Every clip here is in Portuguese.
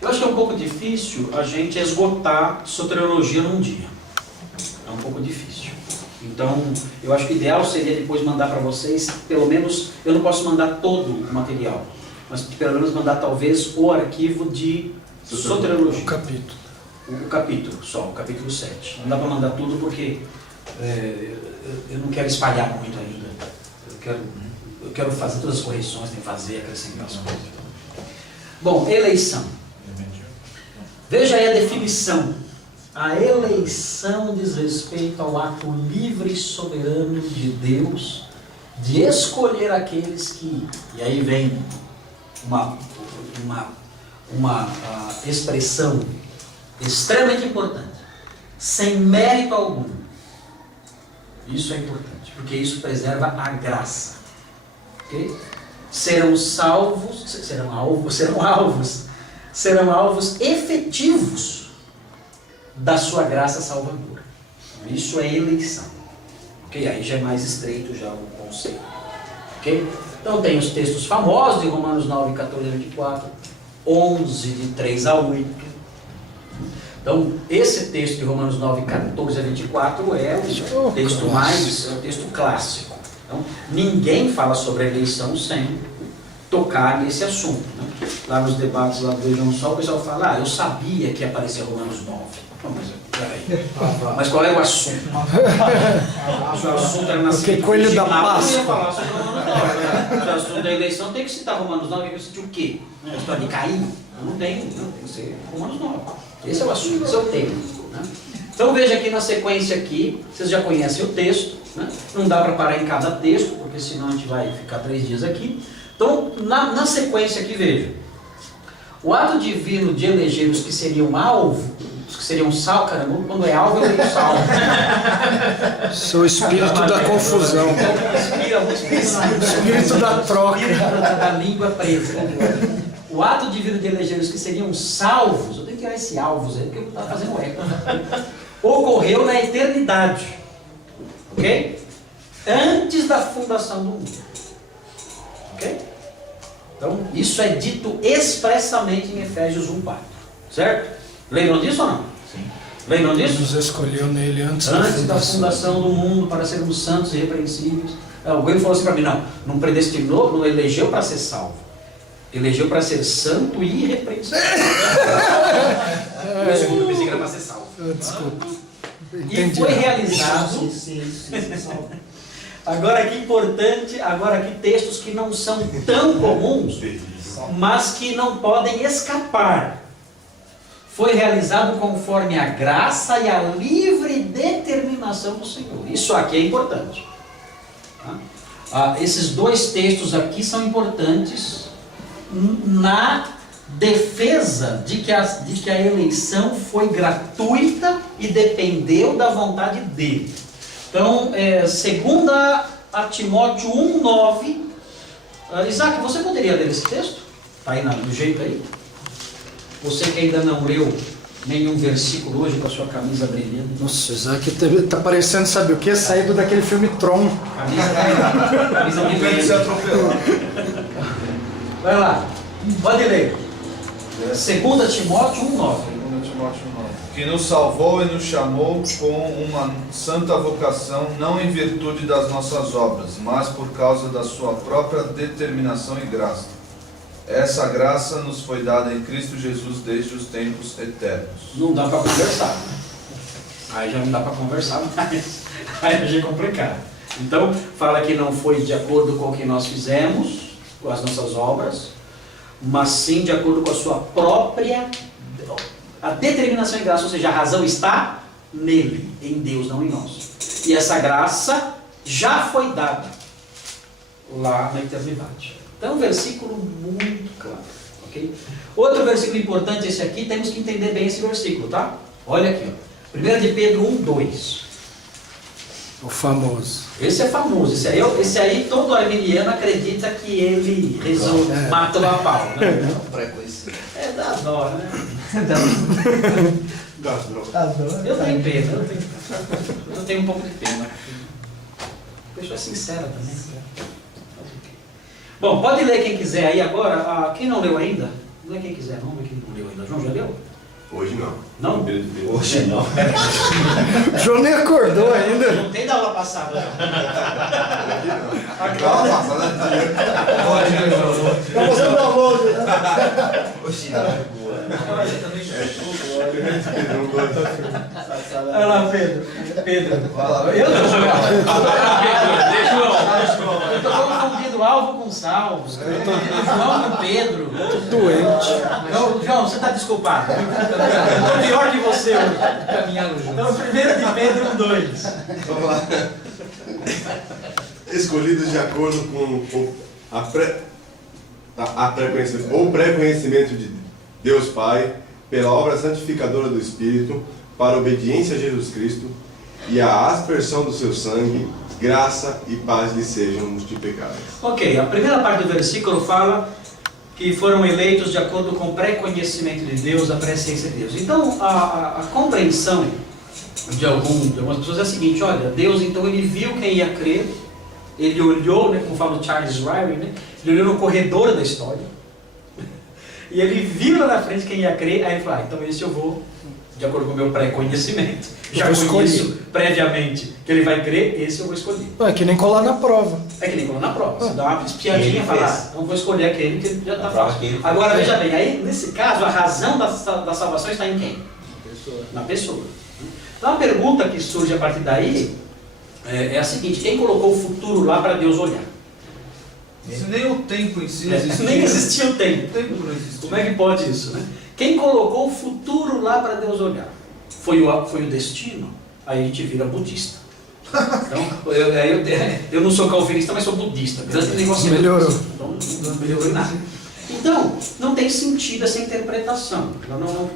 Eu acho que é um pouco difícil a gente esgotar soteriologia num dia. É um pouco difícil. Então, eu acho que o ideal seria depois mandar para vocês, pelo menos, eu não posso mandar todo o material, mas pelo menos mandar talvez o arquivo de soteriologia. O capítulo só, o capítulo 7. Não dá para mandar tudo porque eu não quero espalhar muito ainda. Eu quero fazer todas as correções, tem que fazer, acrescentar as coisas. Bom, eleição. Veja aí a definição. A eleição diz respeito ao ato livre e soberano de Deus de escolher aqueles que... E aí vem uma expressão extremamente importante. Sem mérito algum. Isso é importante, porque isso preserva a graça. Okay? Serão alvos efetivos da sua graça salvadora. Então, isso é eleição. Okay? Aí já é mais estreito já o conceito. Okay? Então tem os textos famosos de Romanos 9, 14 a 24, 11 de 3 a 8. Então, esse texto de Romanos 9, 14 a 24 é o texto é o texto clássico. Então, ninguém fala sobre a eleição sem tocar nesse assunto. Né? Lá nos debates lá do Vejam Só, o pessoal fala, eu sabia que ia aparecer Romanos 9. Não, mas peraí. Mas qual era o assunto? O assunto era na seguinte, coelho da Páscoa. Falar sobre Romanos 9. O assunto da eleição tem que citar Romanos 9, tem que citar o quê? A história de Caim? Não tem que ser Romanos 9. Esse é o assunto, esse é o tema. Né? Então veja aqui na sequência aqui, vocês já conhecem o texto, né? Não dá para parar em cada texto, porque senão a gente vai ficar 3 dias aqui. Então, na sequência aqui, veja. O ato divino de eleger os que seriam alvo, os que seriam salvo, caramba, quando é alvo eu leio salvo. Sou o espírito da confusão. Espírito da troca. Da língua presa. O ato divino de eleger os que seriam salvos, eu tenho que tirar esse alvos aí, porque eu estava fazendo eco. Ocorreu na eternidade. Ok? Antes da fundação do mundo. Ok? Então, isso é dito expressamente em Efésios 1:4. Certo? Lembram disso ou não? Sim. Lembram disso? Nos escolheu nele antes da fundação do mundo para sermos santos e irrepreensíveis. O Goiânia falou assim para mim, não predestinou, não elegeu para ser salvo. Elegeu para ser santo e irrepreensível. Desculpa, eu pensei que era para ser salvo. Desculpa. E foi realizado. Agora que importante, agora que textos que não são tão comuns, mas que não podem escapar. Foi realizado conforme a graça e a livre determinação do Senhor. Isso aqui é importante. Esses 2 textos aqui são importantes na defesa de que a eleição foi gratuita e dependeu da vontade dele. Então, 2 Timóteo 1:9. Isaac, você poderia ler esse texto? Está aí do jeito aí? Você que ainda não leu nenhum versículo hoje com a sua camisa brilhante. Nossa, Isaac está parecendo, sabe o que? Saído daquele filme Tron. Camisa brilhante. Vai lá, pode ler. 2 Timóteo 1:9. Que nos salvou e nos chamou com uma santa vocação, não em virtude das nossas obras, mas por causa da sua própria determinação e graça. Essa graça nos foi dada em Cristo Jesus desde os tempos eternos. Não dá para conversar, né? Aí já não dá para conversar mais. Aí já é complicado. Então, fala que não foi de acordo com o que nós fizemos, com as nossas obras, mas sim de acordo com a sua própria a determinação e graça, ou seja, a razão está nele, em Deus, não em nós. E essa graça já foi dada lá na eternidade. Então, um versículo muito claro. Okay? Outro versículo importante, esse aqui, temos que entender bem esse versículo, tá? Olha aqui, ó. 1 de Pedro 1:2. O famoso. Esse é famoso. Esse aí todo arminiano acredita que ele matou a pau. Né? Dá dó, né? Eu tenho pena. Eu tenho um pouco de pena. A pessoa é sincera também. Bom, pode ler quem quiser aí agora. Quem não leu ainda, Não é quem quiser, não é quem não leu ainda. João, já leu? Hoje não. Não? Hoje não. O João nem acordou ainda. Não tem da aula passada. Aquela passada Tá fazendo download, né? Hoje não. Olha lá, Pedro. Pedro. Vai lá, Eu não sou João. Eu tô confundindo alvo com salvo. Eu tô confundindo João com Pedro. Doente. Não, João, você tá desculpado. Eu tô pior que você hoje. Caminhando junto. Então, primeiro de Pedro 2. Vamos lá. Escolhidos de acordo com o pré-conhecimento de Deus Pai, pela obra santificadora do Espírito, para a obediência a Jesus Cristo e a aspersão do seu sangue, graça e paz lhe sejam multiplicadas. Ok, a primeira parte do versículo fala que foram eleitos de acordo com o pré-conhecimento de Deus, a presciência de Deus. Então, a compreensão de algumas pessoas é a seguinte: olha, Deus, então, ele viu quem ia crer, ele olhou, né, como fala o Charles Ryrie, né, ele olhou no corredor da história, e ele viu lá na frente quem ia crer, aí ele falou, então esse eu vou, de acordo com o meu pré-conhecimento, já conheço previamente que ele vai crer, esse eu vou escolher. É que nem colar na prova. É que nem quando na prova, você dá uma espiadinha e Ele fala, fez. então vou escolher aquele que já está Na prova fácil. que ele Agora fez. veja bem, aí nesse caso a razão da salvação está em quem? Na pessoa. Então a pergunta que surge a partir daí é a seguinte: quem colocou o futuro lá para Deus olhar? Se nem o tempo em si existia. Nem existia o tempo. O tempo não existia. Como é que pode isso, né? Quem colocou o futuro lá para Deus olhar? Foi o destino? Aí a gente vira budista. Então, eu não sou calvinista, mas sou budista. Grande negócio. Melhorou. Então, não melhorou em nada. Então, não tem sentido essa interpretação.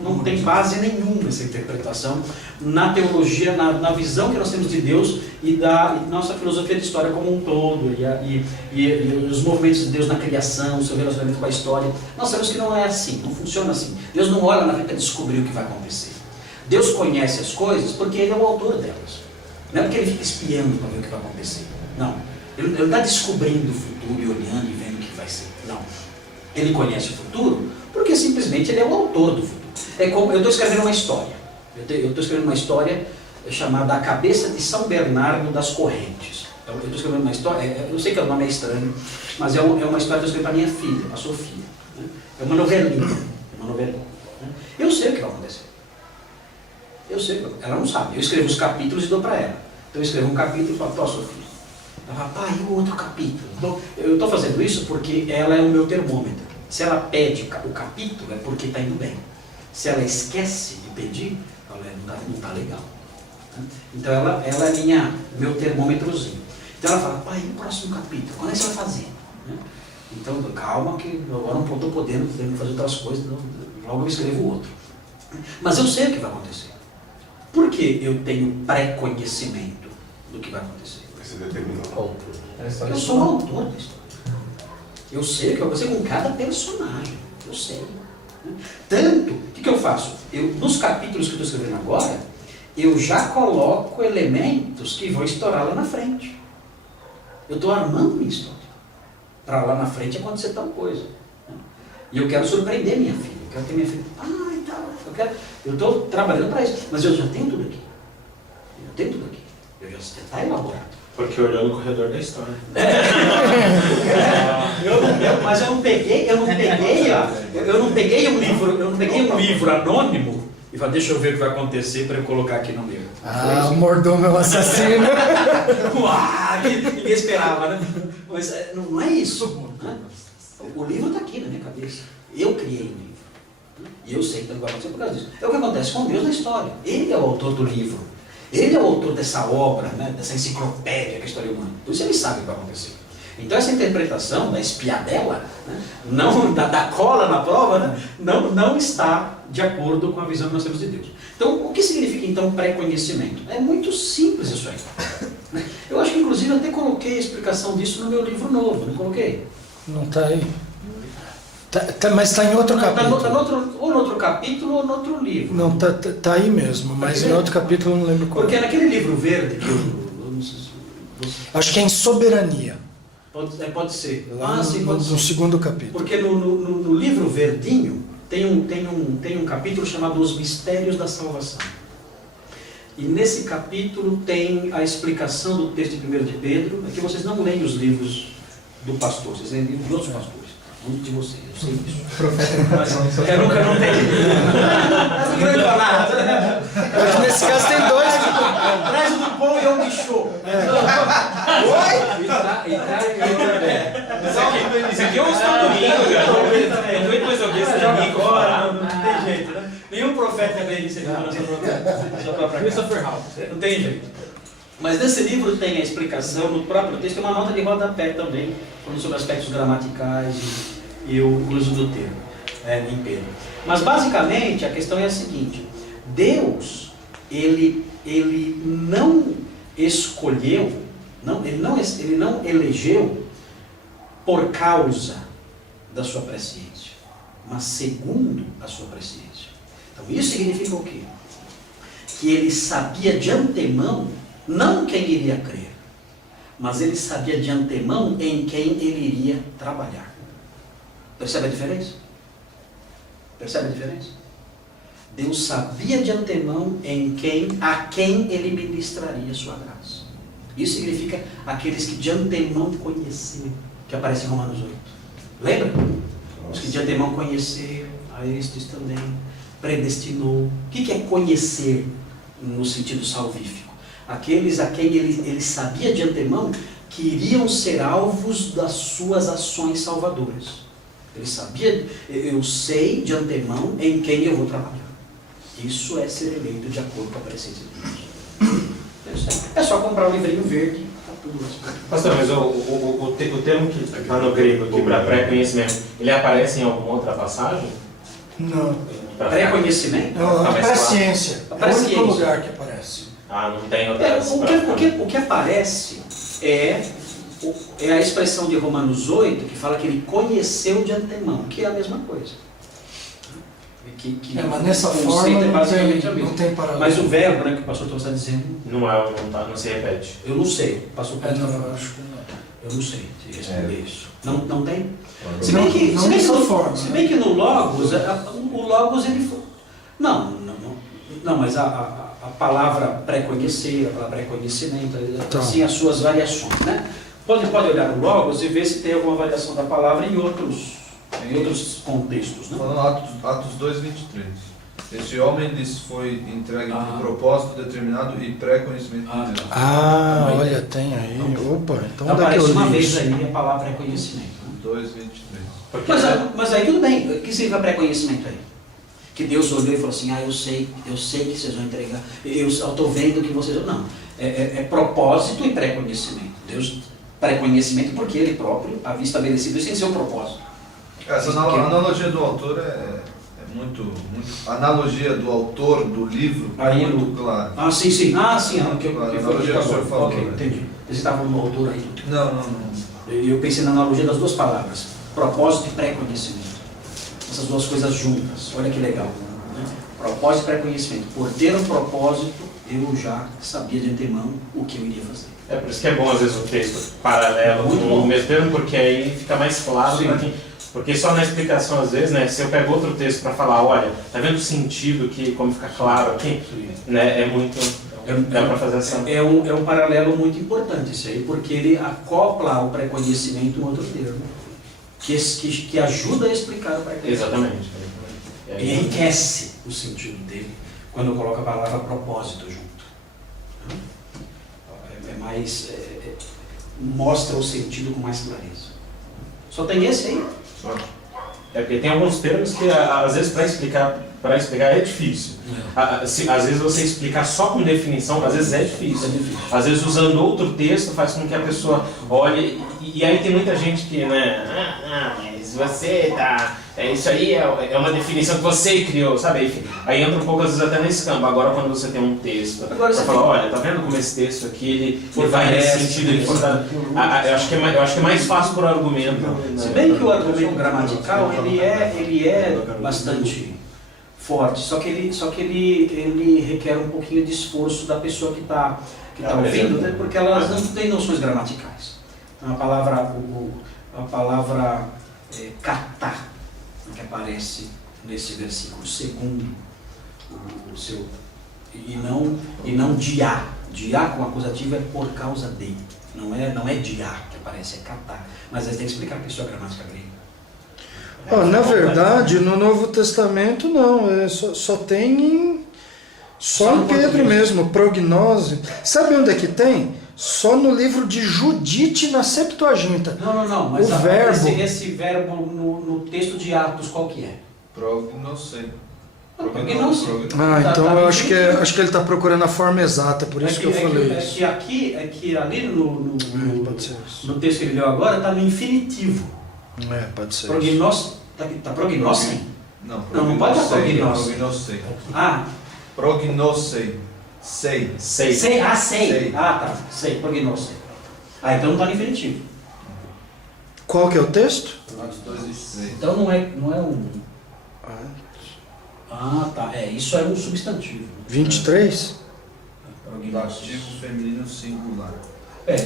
Não tem base nenhuma essa interpretação na teologia, na visão que nós temos de Deus e da nossa filosofia de história como um todo, e os movimentos de Deus na criação, o seu relacionamento com a história. Nós sabemos que não é assim, não funciona assim. Deus não olha na frente para descobrir o que vai acontecer. Deus conhece as coisas porque Ele é o autor delas. Não é porque Ele fica espiando para ver o que vai acontecer. Não. Ele não está descobrindo o futuro e olhando e vendo o que vai ser. Não. Ele conhece o futuro porque simplesmente Ele é o autor do futuro. É como eu estou escrevendo uma história. Eu estou escrevendo uma história chamada A Cabeça de São Bernardo das Correntes. Então, eu estou escrevendo uma história, eu sei que o nome é estranho, mas é uma história que eu escrevi para minha filha, a Sofia. Né? É uma novelinha. Né? Eu sei o que vai acontecer. Eu sei, ela não sabe. Eu escrevo os capítulos e dou para ela. Então eu escrevo um capítulo e falo, ó, Sofia. Ela fala, pai, e o outro capítulo? Então, eu estou fazendo isso porque ela é o meu termômetro. Se ela pede o capítulo, é porque está indo bem. Se ela esquece de pedir, ela não está legal. Então ela é meu termômetrozinho. Então ela fala, pai, e o próximo capítulo? Quando é que você vai fazer? Então, calma que agora não estou podendo fazer outras coisas, logo eu escrevo outro. Mas eu sei o que vai acontecer. Por que eu tenho pré-conhecimento do que vai acontecer? Você determinou. Eu sou o autor da história. Eu sei o que vai acontecer com cada personagem. Eu sei. Tanto, o que eu faço? Nos capítulos que eu estou escrevendo agora, eu já coloco elementos que vão estourar lá na frente. Eu estou armando minha história. Para lá na frente acontecer tal coisa. E eu quero surpreender minha filha. Eu quero ter minha filha. E tal. Eu estou trabalhando para isso. Mas eu já tenho tudo aqui. Eu já está elaborado. Porque olhou no corredor da história. Mas eu não peguei um livro anônimo e falei, deixa eu ver o que vai acontecer para eu colocar aqui no meu. Ah, o mordomo é o assassino. Uau, ninguém esperava, né? Mas não é isso. Né? O livro está aqui na minha cabeça. Eu criei o livro. E eu sei que vai acontecer por causa disso. É o que acontece com Deus na história. Ele é o autor do livro. Ele é o autor dessa obra, né, dessa enciclopédia que é a história humana. Por isso ele sabe o que vai acontecer. Então essa interpretação da espiadela, né, não, da cola na prova, né, não está de acordo com a visão que nós temos de Deus. Então, o que significa então pré-conhecimento? É muito simples isso aí. Eu acho que inclusive eu até coloquei a explicação disso no meu livro novo, não coloquei? Não está aí. Mas está em outro capítulo. Ou no outro capítulo ou no outro livro. Não, tá aí mesmo, mas em outro capítulo eu não lembro qual. Porque naquele livro verde que eu não sei se Acho que é em Soberania. pode ser. Lá Sim, no pode ser. segundo capítulo. Porque no livro verdinho, tem um capítulo chamado Os Mistérios da Salvação. E nesse capítulo tem a explicação do texto de 1 de Pedro. Aqui vocês não leem os livros do pastor, vocês leem livros de outros pastores. Um de vocês, eu sei disso. Mas eu nunca não tenho. Não vai falar. Mas nesse caso tem dois. Traz o do pão e eu me show. Oi? E traz também. Isso aqui é um estudo domingo, cara. Não vem depois alguém se joga fora. Não tem jeito, né? Nenhum profeta é bem Christopher Howe. Não tem jeito. Mas nesse livro tem a explicação, no próprio texto, tem uma nota de rodapé também, falando sobre aspectos gramaticais e o uso do termo em Pedro. Mas basicamente a questão é a seguinte: Deus, ele não escolheu, ele não elegeu por causa da sua presciência, mas segundo a sua presciência. Então isso significa o quê? Que ele sabia de antemão não quem iria crer, mas ele sabia de antemão em quem ele iria trabalhar. Percebe a diferença? Percebe a diferença? Deus sabia de antemão a quem ele ministraria sua graça. Isso significa aqueles que de antemão conheceram, que aparece em Romanos 8. Lembra? Os que de antemão conheceram, a estes também predestinou. O que é conhecer no sentido salvífico? Aqueles a quem ele sabia de antemão que iriam ser alvos das suas ações salvadoras. Ele sabia, eu sei de antemão em quem eu vou trabalhar. Isso é ser eleito de acordo com a presciência de Deus. É só comprar o livrinho verde, tá tudo lá. Pastor, mas o termo que está no grego aqui para pré-conhecimento, ele aparece em alguma outra passagem? Não. Pré-conhecimento? A presciência. A É o presciência. único lugar que aparece. Ah, não tem outras. O que aparece é a expressão de Romanos 8, que fala que ele conheceu de antemão, que é a mesma coisa. Mas nessa o forma conceito é basicamente a mesma. não tem paralelo. Mas o verbo, né, que o pastor está dizendo, Não se repete. eu não sei. O pastor está Não, falando. eu acho que não. Eu não sei te responder isso. Não tem? Se Não, bem que, não se bem que dessa no, forma, se né? bem que no Logos, o Logos ele foi... Não, mas a palavra pré-conhecer, a palavra pré-conhecimento, assim, as suas variações, né? Pode olhar no Logos e ver se tem alguma variação da palavra em outros contextos, né? Falando Atos 2:23. Esse homem lhes foi entregue por propósito determinado e pré-conhecimento de Deus. Olha, tem aí. Opa, então onde é que Aparece eu uma li vez isso? aí a palavra pré-conhecimento. Né? 2:23. Mas aí tudo bem, o que significa pré-conhecimento aí? Que Deus olhou e falou assim, eu sei que vocês vão entregar, eu estou vendo que vocês... Não, é propósito e pré-conhecimento. Deus, pré-conhecimento porque Ele próprio havia estabelecido isso em seu propósito. Essa analogia do autor é muito... A analogia do autor do livro é Aí muito clara. Sim, que Claro, foi a analogia que o senhor falou, Ok, né? entendi. Você estava falando do autor aí. Não. Eu pensei na analogia das duas palavras, propósito e pré-conhecimento. Essas duas coisas juntas, olha que legal. Né? Propósito e pré-conhecimento. Por ter um propósito, eu já sabia de antemão o que eu iria fazer. É por isso que é bom às vezes o texto paralelo Muito com bom. o mesmo termo, porque aí fica mais claro Sim. para quem. Porque só na explicação, às vezes, né, se eu pego outro texto para falar, olha, tá vendo o sentido que, como fica claro aqui, né, é muito. Dá para fazer essa. É um paralelo muito importante isso aí, porque ele acopla ao pré-conhecimento um outro termo, que ajuda a explicar o pré-conhecimento. Exatamente. E enriquece o sentido dele quando eu coloco a palavra propósito junto. Mostra o sentido com mais clareza. Só tem esse aí? É porque tem alguns termos que às vezes para explicar é difícil. Às vezes você explicar só com definição, às vezes é difícil. Às vezes usando outro texto faz com que a pessoa olhe e aí tem muita gente que, né, mas você tá... isso aí é uma definição que você criou, sabe? Enfim, aí entra um pouco às vezes até nesse campo. Agora quando você tem um texto, você fala, olha, tá vendo como esse texto aqui, ele vai nesse sentido, ele eu acho que é mais fácil por argumento. Se bem que o argumento gramatical, ele é bastante forte, só que ele requer um pouquinho de esforço da pessoa que está ouvindo, né? Porque elas não têm noções gramaticais. Então, a palavra catar, que aparece nesse versículo, segundo o seu. E não de a. De a com acusativo é por causa de. Não é de a que aparece, é catar. Mas aí tem que explicar que isso é gramática grega. Na verdade, no Novo Testamento não, só tem só em Pedro mesmo, prognose. Sabe onde é que tem? Só no livro de Judite na Septuaginta. Não, mas o verbo... esse verbo no texto de Atos, qual que é? Prognosei. Prognosei. Então eu acho que ele está procurando a forma exata, por isso que eu falei isso. É que ali Pode ser isso. no texto que ele leu agora está no infinitivo. Pode ser isso. Prognos, tá prognosem? Não pode estar prognosei. Prognosei. Prognosei. Sei. Sei. Sei, prognosei. Então não está no infinitivo. Qual que é o texto? Atos 2:26. Então não é um... isso é um substantivo. 23? Dativo feminino singular.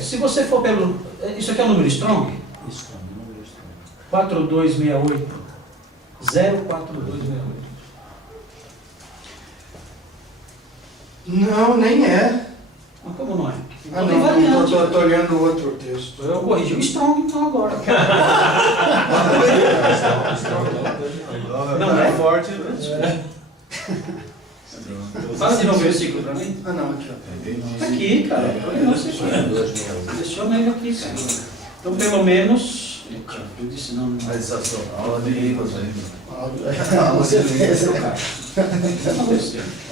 Se você for pelo... Isso aqui é o número Strong? Strong, número Strong. 4268. 04268. Não, nem é. Mas como não é? Não, Tem variante. tô olhando o outro texto. Eu corrigi o Strong então agora. Não é forte. Fala de novo o versículo pra mim. Não, aqui ó. Tá aqui, cara. Deixa eu ler aqui, cara. Então pelo menos... Eu disse não. Mas a sua aula de línguas aí. Você fez, cara.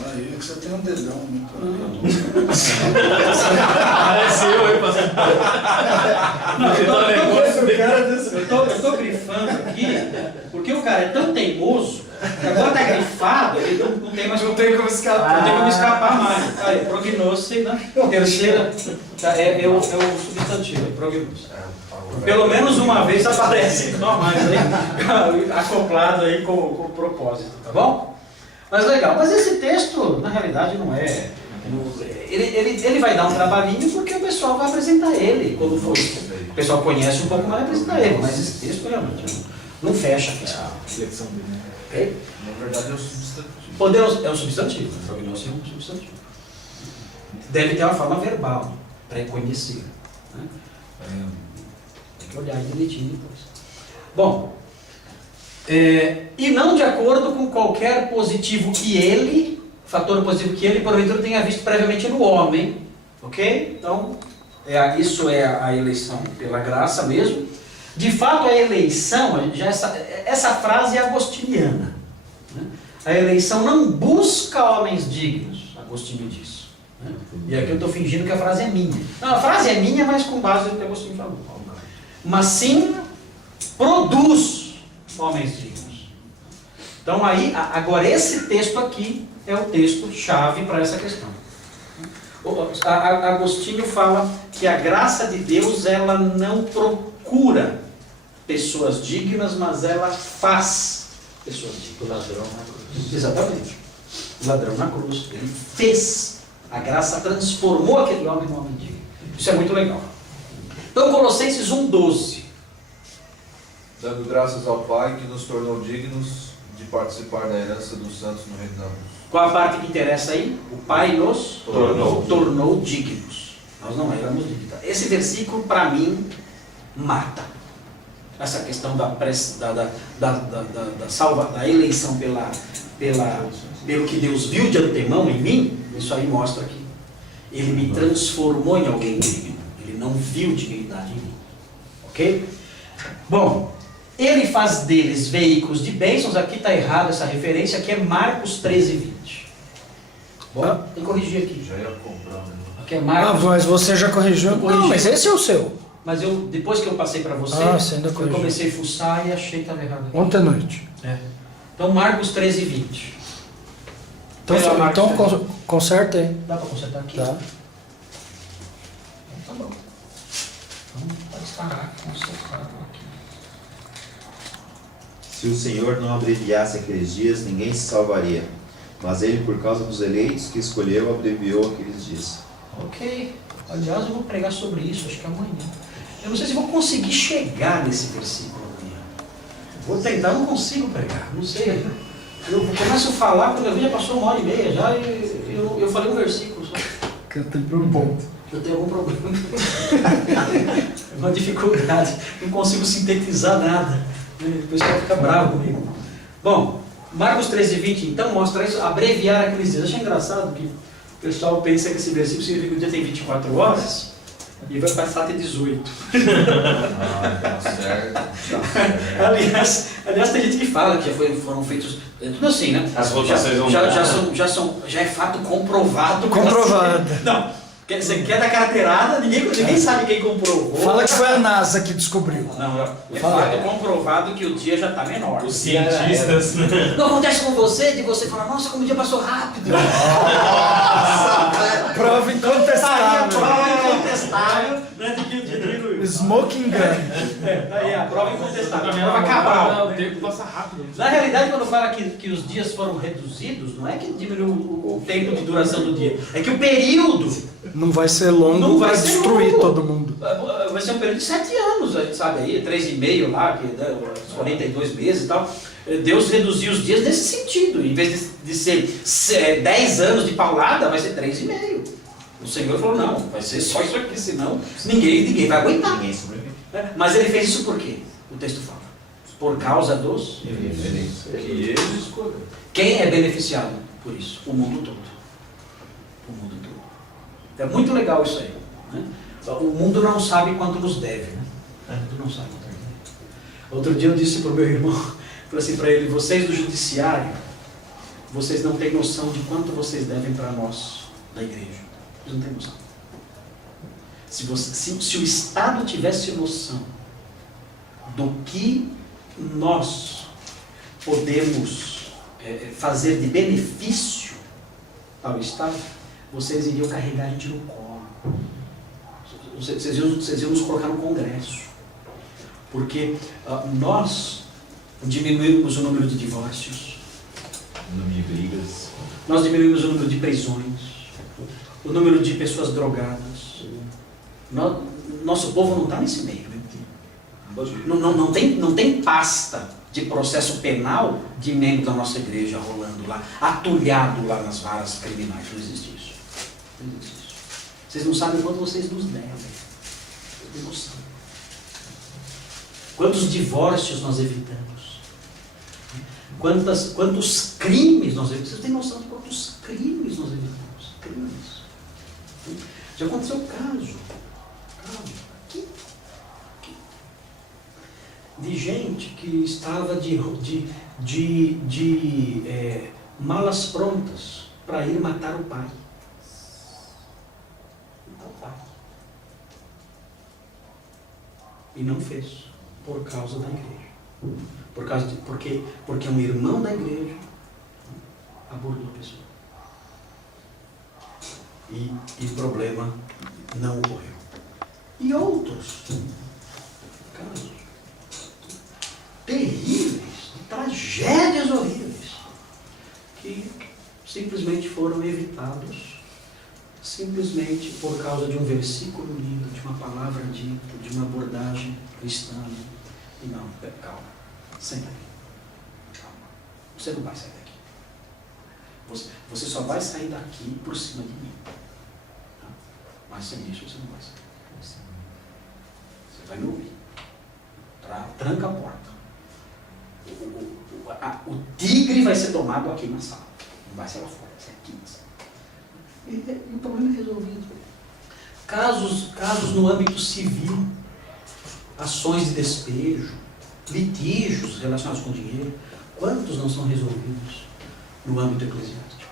Aí é que você tem um dedão muito. Pareceu, hein, pastor? Eu tô grifando aqui, porque o cara é tão teimoso, que agora tá grifado, ele não tem mais como escapar. Não tem como escapar mais. Aí, prognose, né? Terceira, é o substantivo, prognose. Pelo menos uma vez aparece, não mais aí, acoplado aí com o propósito, tá bom? Mas legal, mas esse texto, na realidade, não é... Ele vai dar um trabalhinho porque o pessoal vai apresentar ele, quando for. O pessoal conhece um pouco mais, vai apresentar ele, mas esse texto realmente não fecha a questão. Flexão dele. Okay? Na verdade é o substantivo. Poder é um substantivo, prognose é um substantivo. Deve ter uma forma verbal, pré-conhecida. Né? Tem que olhar direitinho depois. Bom, e não de acordo com qualquer positivo que ele, fator positivo que ele, porventura, tenha visto previamente no homem. Ok? Então, isso é a eleição pela graça mesmo. De fato, a eleição, essa frase é agostiniana. Né? A eleição não busca homens dignos, Agostinho diz. Né? E aqui eu estou fingindo que a frase é minha. Não, a frase é minha, mas com base no que Agostinho falou. Mas sim, produz homens dignos. Então aí, agora esse texto aqui é o texto-chave para essa questão. Agostinho fala que a graça de Deus, ela não procura pessoas dignas, mas ela faz pessoas dignas. O ladrão na cruz. Exatamente. O ladrão na cruz. Ele fez. A graça transformou aquele homem num homem digno. Isso é muito legal. Então, Colossenses 1,12. Dando graças ao Pai que nos tornou dignos de participar da herança dos santos no reino da luz. Qual a parte que interessa aí? O Pai nos tornou dignos. Nós não éramos dignos. Esse versículo, para mim, mata essa questão da eleição pelo que Deus viu de antemão em mim. Isso aí mostra que Ele me transformou em alguém digno. Ele não viu dignidade em mim. Ok? Bom, Ele faz deles veículos de bênçãos. Aqui está errado essa referência, aqui é Marcos 13:20. Bom, tem que corrigir aqui. Já ia comprar, né? Aqui é Marcos. Mas você já corrigiu? Eu corrigi. Não, mas esse é o seu. Mas depois que eu passei para você, você ainda eu corrigiu. comecei a fuçar e achei que estava errado aqui. Ontem à noite. Então, Marcos 13:20. Então conserta aí. Dá para consertar aqui? Tá. Então, tá bom. Então, pode estar consertado aqui. Se o Senhor não abreviasse aqueles dias, ninguém se salvaria. Mas Ele, por causa dos eleitos que escolheu, abreviou aqueles dias. Ok. Aliás, eu vou pregar sobre isso, acho que amanhã. Eu não sei se vou conseguir chegar nesse versículo amanhã. Vou tentar, não consigo pregar, não sei. Eu começo a falar, quando eu vi já passou 1h30 já, e eu falei um versículo só. Que tem problema. Eu tenho algum problema. É uma dificuldade. Não consigo sintetizar nada. O pessoal fica bravo comigo. Bom, Marcos 13:20, então, mostra isso, abreviar aqueles dias. Achei engraçado que o pessoal pensa que esse versículo significa que o dia tem 24 horas e vai passar até 18. Tá certo, tá certo. Aliás, tem gente que fala que foram feitos. É tudo assim, né? As rotações vão mudar. Já é fato comprovado. Comprovado. Não, quer dizer, que é da carteirada, ninguém sabe quem comprovou. Fala que foi a NASA que descobriu. Não, é fato comprovado que o dia já está menor. Os cientistas. Não acontece com você, de você falar, nossa, como o dia passou rápido. Prova Aí a incontestável. prova incontestável, né, de que o dia diminuiu. Smoking gun. Aí a prova incontestável, a prova cabal. O tempo passa rápido. Na realidade, quando fala que os dias foram reduzidos, não é que diminuiu o tempo de duração do dia, é que o período Não vai ser longo, não vai vai ser destruir longo. todo mundo. Vai ser um período de 7 anos, sabe aí, 3,5 lá, que dá 42 meses e tal. Deus reduziu os dias nesse sentido. Em vez de ser 10 anos de paulada, vai ser 3,5. O Senhor falou, não, vai ser só isso aqui, senão ninguém vai aguentar. Ninguém sobrevive. Mas ele fez isso por quê? O texto fala. Por causa dos... Que ele escolheu. Quem é beneficiado por isso? O mundo todo. O mundo todo. É muito legal isso aí. Né? O mundo não sabe quanto nos deve. Né? O mundo não sabe quanto nos deve. Outro dia eu disse para o meu irmão, falei assim para ele, vocês do judiciário, vocês não têm noção de quanto vocês devem para nós, da igreja. Vocês não têm noção. Se o Estado tivesse noção do que nós podemos fazer de benefício ao Estado, vocês iriam carregar a gente no colo. Vocês iam nos colocar no Congresso. Porque nós diminuímos o número de divórcios, O nome de brigas. nós diminuímos o número de prisões, o número de pessoas drogadas. Nosso povo não está nesse meio. Não tem pasta de processo penal de membro da nossa igreja rolando lá, atulhado lá nas varas criminais. Não existe isso. Não existe isso. Vocês não sabem quanto vocês nos devem. Vocês têm noção. Quantos divórcios nós evitamos? Quantos crimes nós evitamos? Vocês têm noção de quantos crimes nós evitamos? Crimes. Já aconteceu caso aqui, de gente que estava de malas prontas para ir matar o pai. Matar o pai. E não fez, por causa da igreja. Porque um irmão da igreja abordou a pessoa. E o problema não ocorreu. E outros casos terríveis, tragédias horríveis, que simplesmente foram evitados, simplesmente por causa de um versículo lido, de uma palavra dita, de uma abordagem cristã. E não, calma, senta aqui. Calma. Você não vai sair daqui. Você só vai sair daqui por cima de mim. Tá? Mas sem isso você não vai sair. Você vai me ouvir. Tranca a porta. O tigre vai ser tomado aqui na sala. Não vai ser lá fora, vai ser aqui na sala. E o problema é resolvido. Casos no âmbito civil, ações de despejo, litígios relacionados com dinheiro, quantos não são resolvidos no âmbito eclesiástico?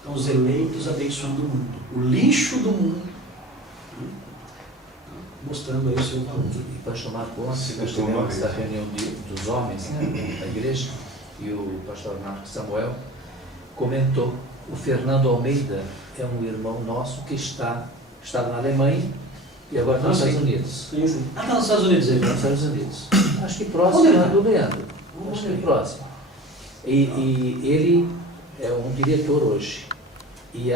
Então, os eleitos abençoando o mundo, o lixo do mundo, mostrando aí o seu valor. E pastor Marco, ontem nós tivemos essa reunião dos homens, né, da igreja, e o pastor Marco Samuel comentou, o Fernando Almeida é um irmão nosso que estava na Alemanha e agora está nos Estados Unidos. Sim, sim. Ah, está nos Estados Unidos aí. Nos Estados Unidos. Acho que próximo do Leandro. Acho que próximo. E ele é um diretor hoje. E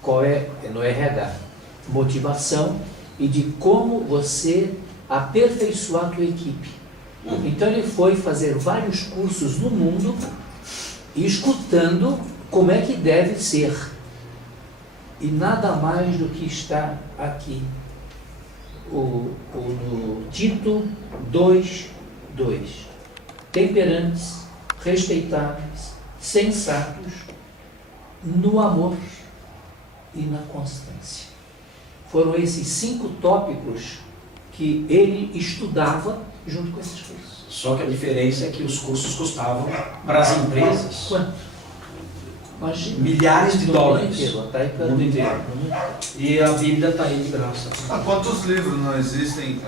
qual é, no RH, motivação e de como você aperfeiçoar a tua equipe. Então ele foi fazer vários cursos no mundo e escutando como é que deve ser. E nada mais do que está aqui. No Tito 2:2. Temperantes, respeitáveis, sensatos, no amor e na constância. Foram esses 5 tópicos que ele estudava junto com essas coisas. Só que a diferença é que os cursos custavam para as empresas Quanto? Imagina. milhares de No dólares. mundo inteiro, tá aí pra- No mundo inteiro. E a Bíblia está aí de graça. Quantos livros não existem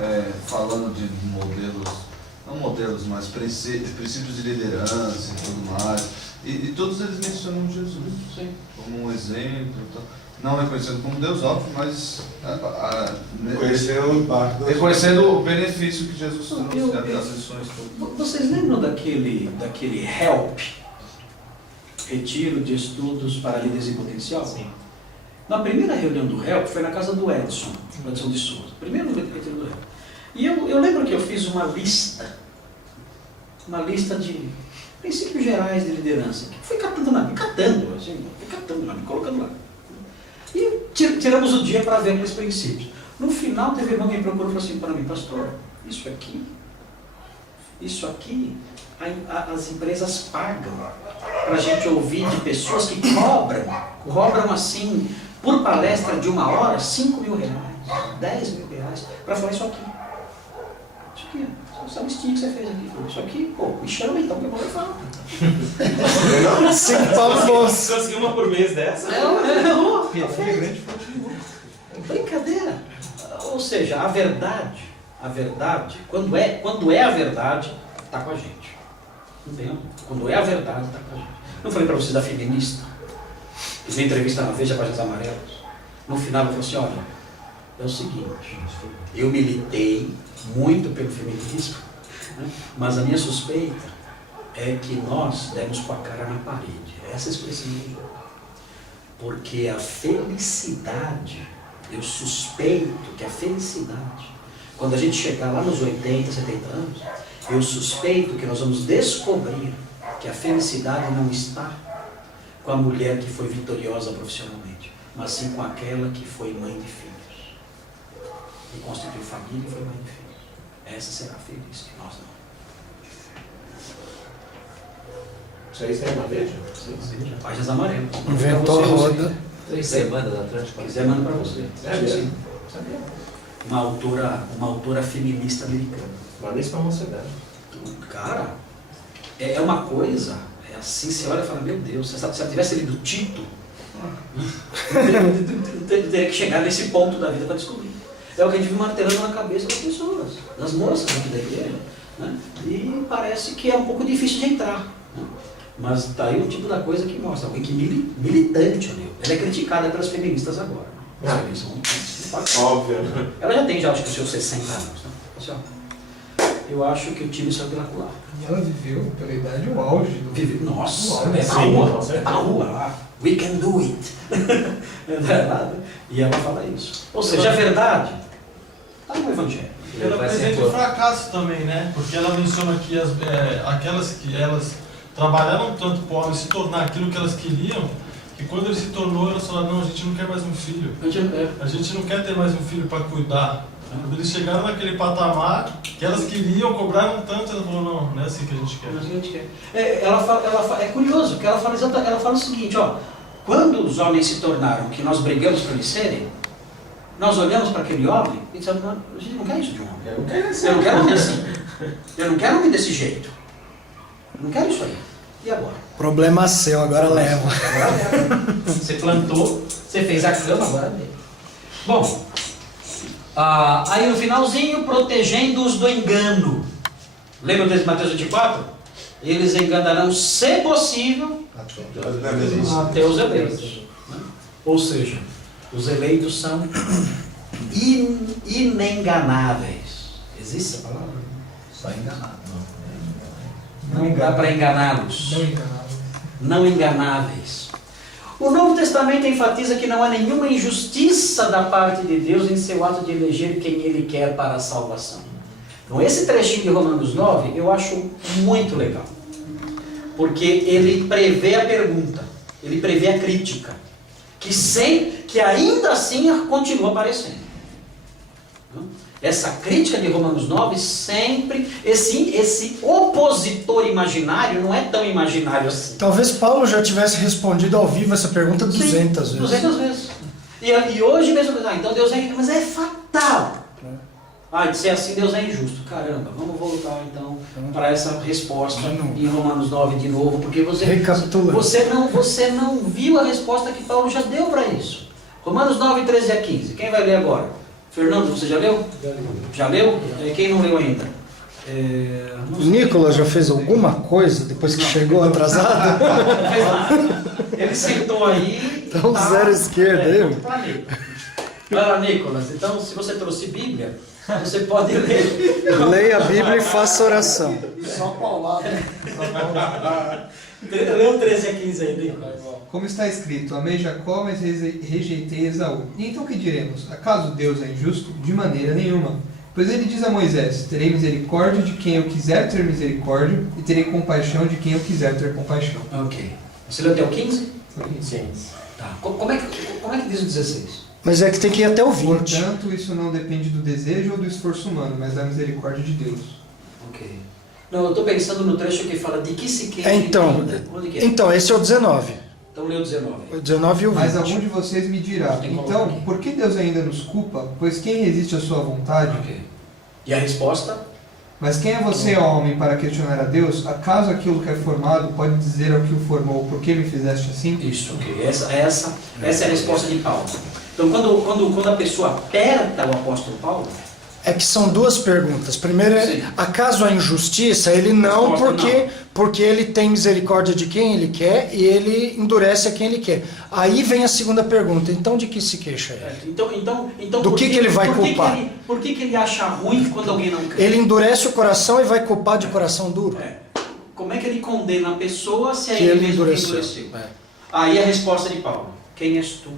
falando de modelos, não modelos, mas princípios de liderança e tudo mais, e todos eles mencionam Jesus como um exemplo, não reconhecendo como Deus, óbvio, mas Conhecendo o impacto das reconhecendo o benefício que Jesus trouxe Eu- das lições todas. Vocês lembram daquele HELP? Retiro de Estudos para Líderes em Potencial? Sim. Na primeira reunião do HELP foi na casa do Edson de Souza. Primeiro retiro do HELP. E eu lembro que eu fiz uma lista de princípios gerais de liderança. Que fui catando na Bíblia, colocando lá. E tiramos o dia para ver aqueles princípios. No final, teve irmão que me procurou e falou assim para mim: pastor, isso aqui, as empresas pagam para a gente ouvir de pessoas que cobram assim, por palestra de 1 hora, 5 mil reais, 10 mil reais, para falar isso aqui. Isso aqui, essa listinha que você fez aqui. Isso aqui, pô, me chama então que eu vou falar. 5 pau bons. Consegui uma por mês dessa? Brincadeira. Ou seja, a verdade, quando é a verdade, está com a gente. Entendeu? Quando é a verdade, está com a gente. Não falei para vocês da feminista? Fiz uma entrevista na Veja Páginas Amarelas. No final eu falei assim: olha, é o seguinte, eu militei muito pelo feminismo, né? Mas a minha suspeita é que nós demos com a cara na parede. Essa é a expressão do jogo. Porque a felicidade, eu suspeito que a felicidade, quando a gente chegar lá nos 80, 70 anos, eu suspeito que nós vamos descobrir que a felicidade não está com a mulher que foi vitoriosa profissionalmente, mas sim com aquela que foi mãe de filhos, que constituiu família e foi mãe de filhos. Essa será feliz, e nós não. Isso aí está na Veja? Sim. Páginas Amarelas. Inventou a roda. 3 semanas atrás. Se quiser, manda para você. É mesmo? Sabia. Uma autora feminista americana. Manda isso para a mocidade. Cara, é uma coisa, é assim, você olha e fala: meu Deus, se ela tivesse lido Tito, teria que chegar nesse ponto da vida para descobrir. É o que a gente vive martelando na cabeça das pessoas, das moças aqui da igreja, né? E parece que é um pouco difícil de entrar, né? Mas tá aí o tipo da coisa que mostra alguém que militante ali. Ela é criticada pelas feministas agora. Óbvio. Ela já tem, acho que os seus 60 anos. Né? Assim, ó, eu acho que o time saiu pela culatra. E ela viveu pela idade o auge do... Nossa, Uau, é sim, na rua, com certeza. é na rua lá. We can do it. Não é nada. E ela fala isso. Ou seja, a verdade está no Evangelho. Ela apresenta o fracasso também, né? Porque ela menciona que aquelas que elas trabalharam tanto para o homem se tornar aquilo que elas queriam, que quando ele se tornou, elas falaram: não, a gente não quer mais um filho. A gente não quer ter mais um filho para cuidar. Quando eles chegaram naquele patamar que elas queriam, cobraram tanto, ela falou: não é assim que a gente quer. Não é assim que a gente quer. É curioso, porque ela fala o seguinte: ó, quando os homens se tornaram o que nós brigamos para eles serem, nós olhamos para aquele homem e dissemos: não, a gente não quer isso de um homem. Eu não quero homem assim. Eu não quero homem desse jeito. Eu não quero isso aí. E agora? Problema seu, agora leva. Agora leva. Você plantou, você fez a cama, agora vem. Bom, aí no finalzinho, protegendo-os do engano. Lembra de Mateus 24? Eles enganarão, se possível, até os eleitos. Né? Ou seja, os eleitos são inenganáveis. Existe essa palavra? Só enganado. Não dá para enganá-los. Não enganado. Não enganáveis. O Novo Testamento enfatiza que não há nenhuma injustiça da parte de Deus em seu ato de eleger quem Ele quer para a salvação. Então esse trechinho de Romanos 9 eu acho muito legal. Porque ele prevê a pergunta, ele prevê a crítica, que ainda assim continua aparecendo. Essa crítica de Romanos 9 sempre, esse opositor imaginário não é tão imaginário assim. Talvez Paulo já tivesse respondido ao vivo essa pergunta 200 vezes. 200 vezes. E hoje mesmo, então Deus é, mas é fatal. De ser assim, Deus é injusto. Caramba, vamos voltar então para essa resposta em Romanos 9 de novo, porque você não viu a resposta que Paulo já deu para isso. Romanos 9, 13 a 15. Quem vai ler agora? Fernando, você já leu? Já leu? Quem não leu ainda? O Nicolas já fez alguma coisa depois que chegou atrasado? Não fez nada. Ele sentou aí. Então, zero esquerda aí. Vai lá, Nicolas. Então, se você trouxe Bíblia, você pode ler. Leia a Bíblia e faça oração. Só paulada. Lê o 13 a 15 aí, Nicolas. Como está escrito, amei Jacó, mas rejeitei Esaú. E então que diremos? Acaso Deus é injusto? De maneira nenhuma. Pois ele diz a Moisés, terei misericórdia de quem eu quiser ter misericórdia, e terei compaixão de quem eu quiser ter compaixão. Ok. Você leu até o 15? Sim. Tá. Como é que diz o 16? Mas é que tem que ir até o 20. Portanto, isso não depende do desejo ou do esforço humano, mas da misericórdia de Deus. Ok. Não, eu estou pensando no trecho que fala de que se queixa. Onde que é? Então, esse é o 19. Então lê o 19. O 19 e o 20. Mas algum de vocês me dirá, então, por que Deus ainda nos culpa? Pois quem resiste à sua vontade? Ok. E a resposta? Mas quem é você, ó homem, para questionar a Deus? Acaso aquilo que é formado pode dizer ao que o formou, por que me fizeste assim? Isso, ok. Essa é a resposta de Paulo. Então, quando a pessoa aperta o apóstolo Paulo... É que são duas perguntas. Primeiro é, acaso a injustiça? Ele não, porque ele tem misericórdia de quem ele quer e ele endurece a quem ele quer. Aí vem a segunda pergunta, então de que se queixa ele? Então do que ele vai culpar? Por que ele acha ruim quando alguém não crê? Ele endurece o coração e vai culpar de coração duro. Como é que ele condena a pessoa se que ele mesmo endureceu? Aí a resposta de Paulo, quem és tu?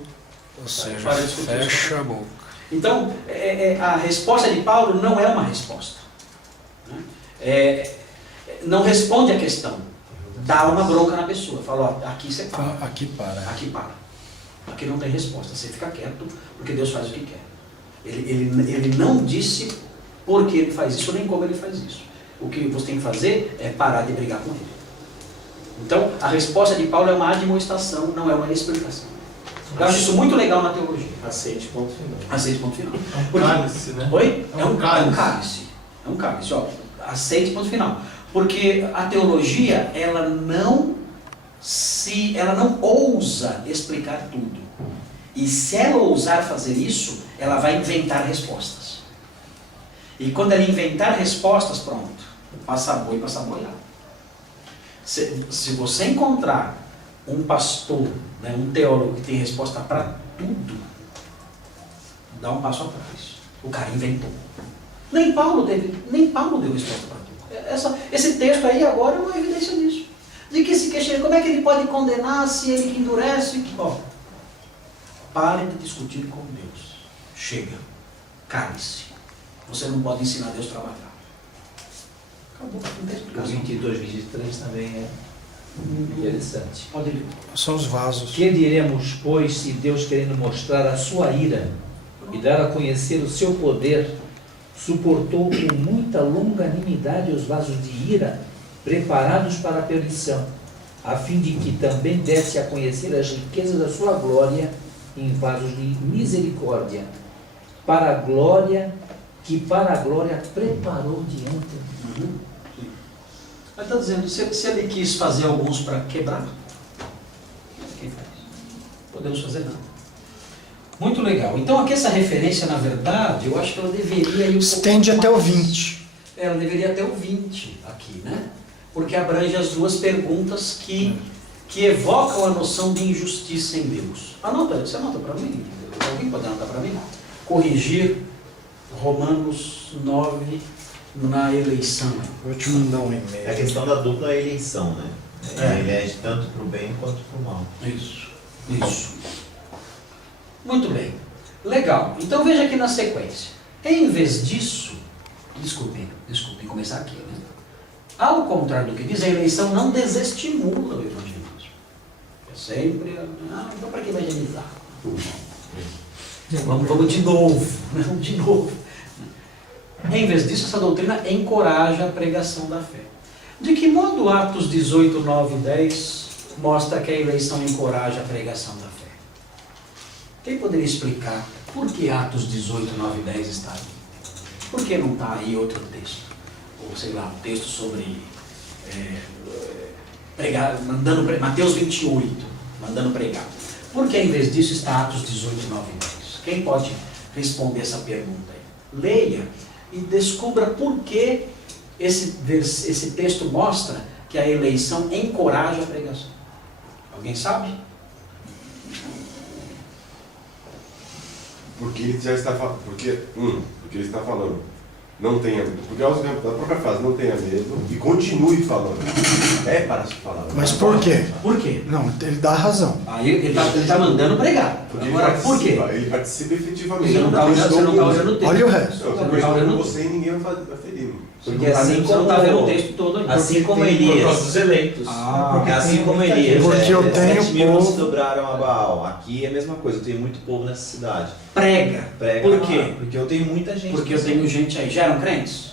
Ou seja, fecha a boca. Então, a resposta de Paulo não é uma resposta. Não responde a questão. Dá uma bronca na pessoa. Fala, ó, aqui você para. Aqui para. Aqui para. Aqui não tem resposta. Você fica quieto, porque Deus faz o que quer. Ele não disse por que ele faz isso, nem como ele faz isso. O que você tem que fazer é parar de brigar com ele. Então, a resposta de Paulo é uma admoestação, não é uma explicação. Eu acho isso muito legal na teologia. Aceite, ponto final. Aceite, ponto final. É um cálice, né? Oi? É um cálice. É um cálice, ó. Aceite, ponto final. Porque a teologia, ela não ousa explicar tudo. E se ela ousar fazer isso, ela vai inventar respostas. E quando ela inventar respostas, pronto. Passa boi, passa boiado. Se você encontrar um pastor, né, um teólogo que tem resposta para tudo, dá um passo atrás. O cara inventou. Nem Paulo deu resposta para tudo. Esse texto aí agora é uma evidência disso. De que se queixa, como é que ele pode condenar se ele que endurece? Pare de discutir com Deus. Chega. Cale-se. Você não pode ensinar Deus a trabalhar. Acabou. Não tem explicação. 22, 23 também é interessante. Pode ler. São os vasos. Que diremos, pois, se Deus, querendo mostrar a sua ira e dar a conhecer o seu poder, suportou com muita longanimidade os vasos de ira preparados para a perdição, a fim de que também desse a conhecer as riquezas da sua glória em vasos de misericórdia, para a glória preparou de antemão. Ele está dizendo, se ele quis fazer alguns para quebrar, quem faz? Podemos fazer nada. Muito legal. Então aqui essa referência, na verdade, eu acho que ela deveria ir estende até o 20. Ela deveria até o 20 aqui, né? Porque abrange as duas perguntas que evocam a noção de injustiça em Deus. Você anota para mim? Alguém pode anotar para mim? Corrigir Romanos 9 na eleição. Vou te mandar um e-mail. É a questão da dupla eleição, né? Ele elege tanto para o bem quanto para o mal. Isso. Muito bem. Legal. Então veja aqui na sequência. Em vez disso, desculpem começar aqui, né? Ao contrário do que diz, a eleição não desestimula o evangelismo. É sempre, então para que evangelizar? Vamos de novo, vamos de novo. Em vez disso, essa doutrina encoraja a pregação da fé. De que modo Atos 18, 9 e 10 mostra que a eleição encoraja a pregação da fé? Quem poderia explicar por que Atos 18, 9 e 10 está ali? Por que não está aí outro texto? Ou sei lá, um texto sobre pregar, Mateus 28, mandando pregar. Por que em vez disso está Atos 18, 9 e 10? Quem pode responder essa pergunta aí? Leia e descubra por que esse texto mostra que a eleição encoraja a pregação. Alguém sabe? Porque ele já está falando. Porque ele está falando. Não tenha medo. Porque é a própria frase, não tenha medo e continue falando. É para se falar. Mas por quê? Por quê? Não, ele dá razão. Aí ele está mandando pregar. Porque Agora, por quê? ele participa efetivamente. Você não está olhando o texto. Olha o resto. Eu estou perguntando você e ninguém vai ferir. Porque assim Você não está vendo o texto todo aí. Assim como Por causa Elias, dos eleitos. porque assim como Elias, Porque eu tenho 7 mil povo. se dobraram a Baal. Aqui é a mesma coisa, eu tenho muito povo nessa cidade. Prega. Prega Por lá, quê? Porque eu tenho muita gente. Porque eu tenho gente aí. Já eram crentes?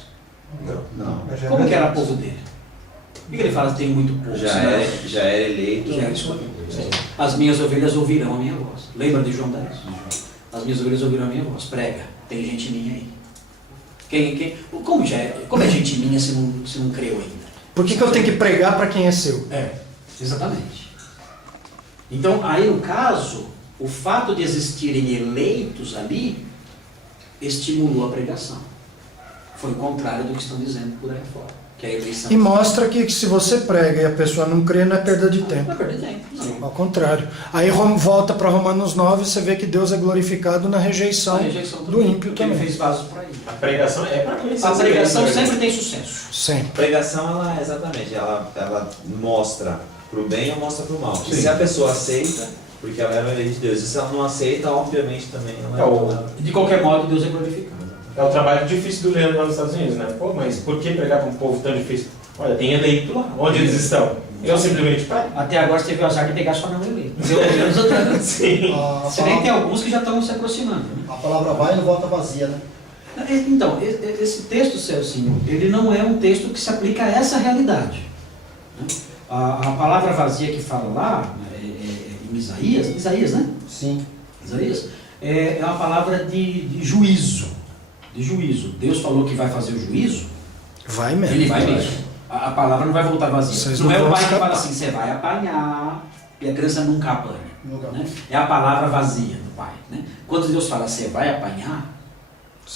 Não. Como que era o povo dele? Por que ele fala que tem muito povo? Já era eleito. Já era escolhido. As minhas ovelhas ouvirão a minha voz. Lembra de João 10? As minhas ovelhas ouvirão a minha voz. Prega. Tem gente minha aí. Como é gente minha se não creu ainda? Por que eu tenho que pregar para quem é seu? Exatamente. Então, aí no caso, o fato de existirem eleitos ali estimulou a pregação. Foi o contrário do que estão dizendo por aí fora. Que a eleição... E mostra que se você prega e a pessoa não crê, não é perda de tempo. Não é perder tempo, não. Ao contrário. Aí volta para Romanos 9, você vê que Deus é glorificado na rejeição, do ímpio porque ele também. fez vasos por aí. A pregação é para conhecer. A pregação os eleitos, sempre tem sucesso. Sempre. A pregação, ela exatamente, ela mostra pro bem ou mostra pro mal. Sim. Se a pessoa aceita, porque ela é a lei de Deus. E se ela não aceita, obviamente também ela De qualquer modo, Deus é glorificado. É o trabalho difícil do Leandro lá nos Estados Unidos, né? Pô, mas por que pregar para um povo tão difícil? Olha, tem eleito lá. Onde eles estão? Eu simplesmente prego. Até agora você teve o azar de pegar só não eleito. Pelo menos eu tenho. Sim. Se bem que tem alguns que já estão se aproximando. Né? A palavra vai e não volta vazia, né? Então, esse texto, Celcinho, ele não é um texto que se aplica a essa realidade. Né? A palavra vazia que fala lá, em Isaías, né? Sim. Isaías, é uma palavra de juízo. De juízo. Deus falou que vai fazer o juízo, Vai mesmo. ele vai mesmo. A palavra não vai voltar vazia. Vocês Não não é o vão pai que escapar. fala assim, você vai apanhar, e a criança nunca apanha. Nunca. Né? É a palavra vazia do pai. Né? Quando Deus fala, você vai apanhar,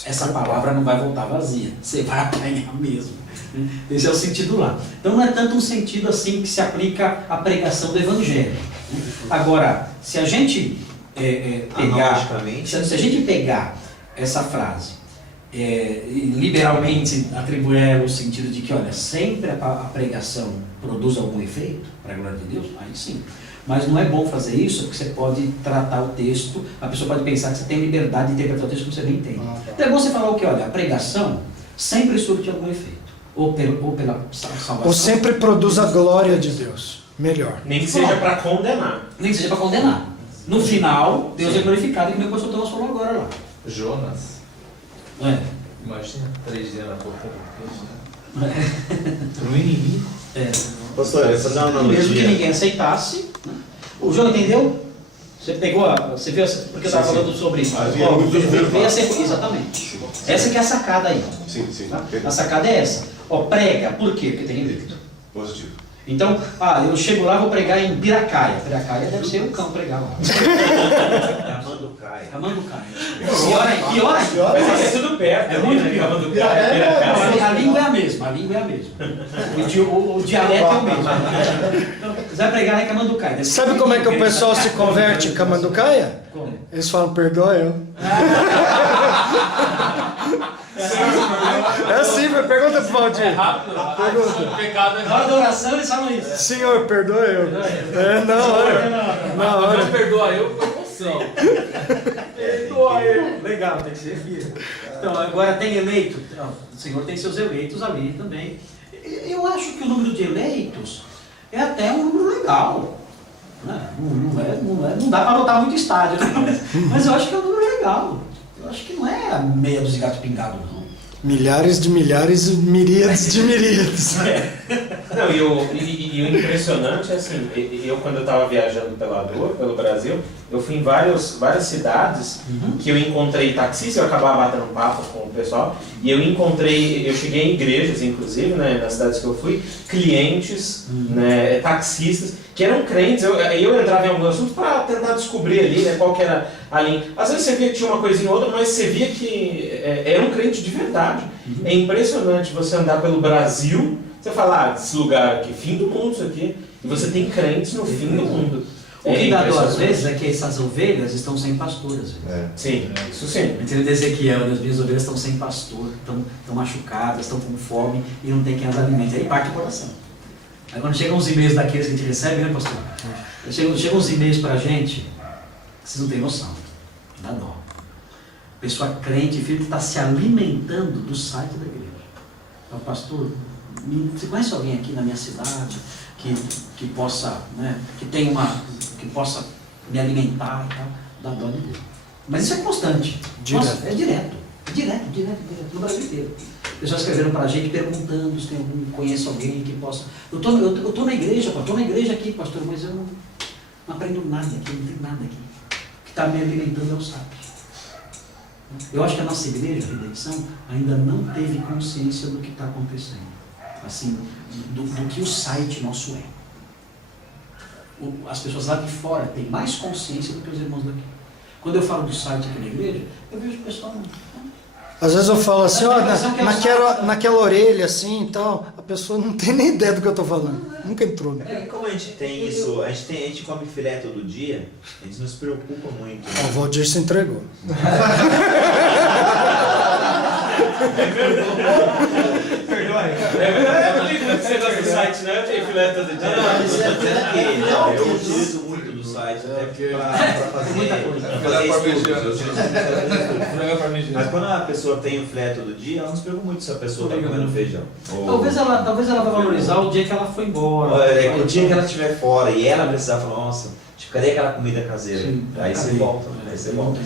essa palavra não vai voltar vazia. Você vai apanhar mesmo. Né? Esse é o sentido lá. Então não é tanto um sentido assim que se aplica à pregação do Evangelho. Né? Agora, se a gente pegar... analogicamente. Se a gente pegar essa frase e liberalmente atribuir ela o sentido de que, olha, sempre a pregação produz algum efeito, para a glória de Deus, aí sim. Mas não é bom fazer isso, porque você pode tratar o texto, a pessoa pode pensar que você tem liberdade de interpretar o texto como você bem entende. Então é bom você falar o que, olha, a pregação sempre surte algum efeito, ou pela salvação. Ou sempre produz a glória de Deus. Melhor. Nem que seja para condenar. Nem que seja para condenar. No final, Deus é glorificado, que nem o pastor Thomas falou agora lá. Jonas, imagina 3 dias na boca do peixe, né? Pro inimigo. Pastor, eu vou fazer uma Mesmo que analogia. ninguém aceitasse. Né? O João entendeu? Você pegou você viu porque eu estava falando sobre isso. Havia muito Exatamente. Essa que é a sacada aí. Sim. Tá? A sacada é essa. Por quê? Porque tem eleito. Positivo. Então, eu chego lá, vou pregar em Piracaia. Piracaia deve ser um cão pregar lá. Ramanducaia. Pior ainda. Mas é tudo perto. É muito pior. A língua é a mesma. O dialeto é o mesmo. Então, você vai pregar lá em Camanducaia. Sabe como é que o pessoal se converte em Camanducaia? Como? Eles falam, perdoa eu. É assim, pergunta pro Valdir. Rápido, o pecado é Na hora da oração eles falam isso. Senhor, perdoa eu. Na hora. Na hora. Deus perdoa eu por emoção. Perdoa eu. Legal, tem que ser firme. Então, agora tem eleito. Então, o Senhor tem seus eleitos ali também. E eu acho que o número de eleitos é até um número legal. Né? Não dá para lotar muito estádio, né? Mas eu acho que é um número legal. Eu acho que não é meia dos gatos pingados, não. Milhares de milhares, miríades de miríades. Não, e o impressionante é assim, eu quando eu estava viajando pelo Brasil, eu fui em várias cidades que eu encontrei taxistas, eu acabava batendo papo com o pessoal, e eu cheguei em igrejas, inclusive, né, nas cidades que eu fui, clientes, né, taxistas, que eram crentes. Eu entrava em alguns assuntos para tentar descobrir ali, né, qual que era a linha. Às vezes você via que tinha uma coisinha ou outra, mas você via que era um crente de verdade. É impressionante você andar pelo Brasil, você fala, esse lugar aqui, fim do mundo isso aqui, e você tem crentes no fim do mundo. O que dá dó às vezes é que essas ovelhas estão sem pastoras. Sim, isso sim. Entendeu? Ezequiel, as minhas ovelhas estão sem pastor, estão machucadas, estão com fome e não tem quem as alimente. Aí parte o coração. Aí quando chegam os e-mails daqueles que a gente recebe, né, pastor? Chegam os e-mails pra gente, vocês não têm noção. Dá dó. Pessoa crente, filho que está se alimentando do site da igreja. Então, pastor, você conhece alguém aqui na minha cidade que possa, né, que possa me alimentar e tal? Dá dó de Deus. Mas isso é constante. Nossa, é direto, no Brasil inteiro. Pessoas escreveram para a gente perguntando se tem algum, conhece alguém que possa. Eu tô na igreja, estou na igreja aqui, pastor, mas eu não aprendo nada aqui, não tenho nada aqui. O que está me alimentando é o site. Eu acho que a nossa igreja, a Redenção, ainda não teve consciência do que está acontecendo. Assim, do que o site nosso é. As pessoas lá de fora têm mais consciência do que os irmãos daqui. Quando eu falo do site aqui na igreja, eu vejo o pessoal... Às vezes eu falo assim, ó, naquela orelha assim e tal, a pessoa não tem nem ideia do que eu estou falando. Nunca entrou. Né? Como a gente tem isso, a gente come filé todo dia, a gente não se preocupa muito. O Valdir se entregou. É verdade, você gosta do site, né? Eu tenho filé todo dia. Eu utilizo muito do site, até para fazer estudos. Mas quando a pessoa tem o filé todo dia, ela não se preocupa muito se a pessoa está comendo feijão. Talvez ela vai valorizar o dia que ela foi embora. O dia que ela estiver fora e ela precisar falar, nossa, cadê aquela comida caseira? Sim. Aí você volta, né? Aí você volta.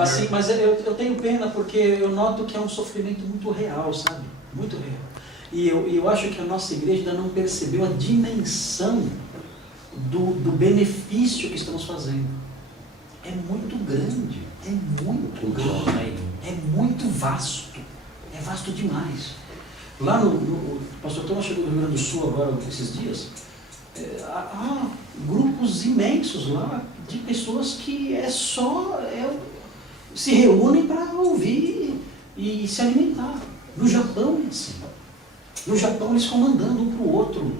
Assim, mas eu tenho pena porque eu noto que é um sofrimento muito real, sabe? Muito real. E eu acho que a nossa igreja ainda não percebeu a dimensão do benefício que estamos fazendo. É muito grande, é muito vasto, é vasto demais. Lá o pastor Thomas chegou do Rio Grande do Sul agora, esses dias, há grupos imensos lá de pessoas que se reúnem para ouvir e se alimentar. No Japão é assim. No Japão eles ficam mandando um para o outro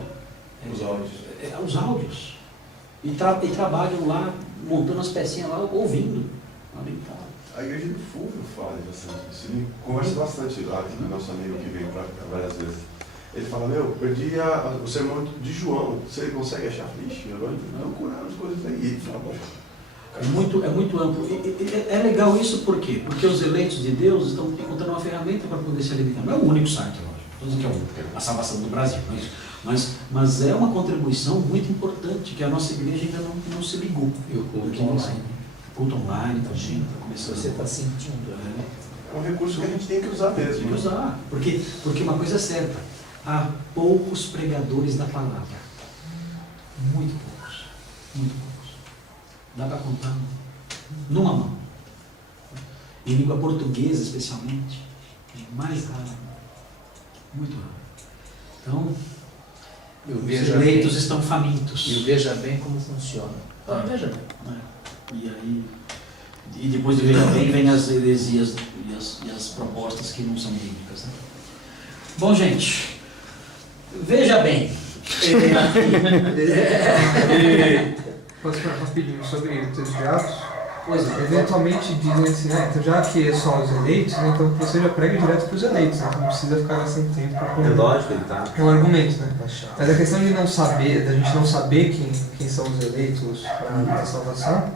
os áudios. E trabalham lá, montando as pecinhas lá, ouvindo. A igreja do Fulvio fala bastante isso. Ele conversa bastante lá, com nosso amigo que veio para cá várias vezes. Ele fala, perdi o sermão de João. Você consegue achar? Ixi, agora não curaram as coisas aí. E ele fala, é muito amplo. É legal isso por quê? Porque os eleitos de Deus estão encontrando uma ferramenta para poder se alimentar. Não é o único site, lógico. Estou dizendo que é a salvação do Brasil, não é isso? Mas é uma contribuição muito importante que a nossa igreja ainda não se ligou. E o culto online. Culto online também, está começando. Você está sentindo, né? É um recurso que a gente tem que usar mesmo. Tem que usar, porque uma coisa é certa, há poucos pregadores da palavra. Muito poucos. Dá para contar numa mão. Em língua portuguesa, especialmente, é mais raro. Muito raro. Então, os eleitos estão famintos. E veja bem como funciona. Veja bem. E depois de veja bem, vem as heresias e as propostas que não são bíblicas. Né? Bom, gente, veja bem. Posso falar rapidinho sobre o texto de Atos? Pois é. Eventualmente dizem assim, então já que é só os eleitos, né, então você já prega direto para os eleitos, né, então não precisa ficar gastando tempo para É lógico, ele tá. É um argumento, né? Mas a questão de não saber, da gente não saber quem são os eleitos para a salvação,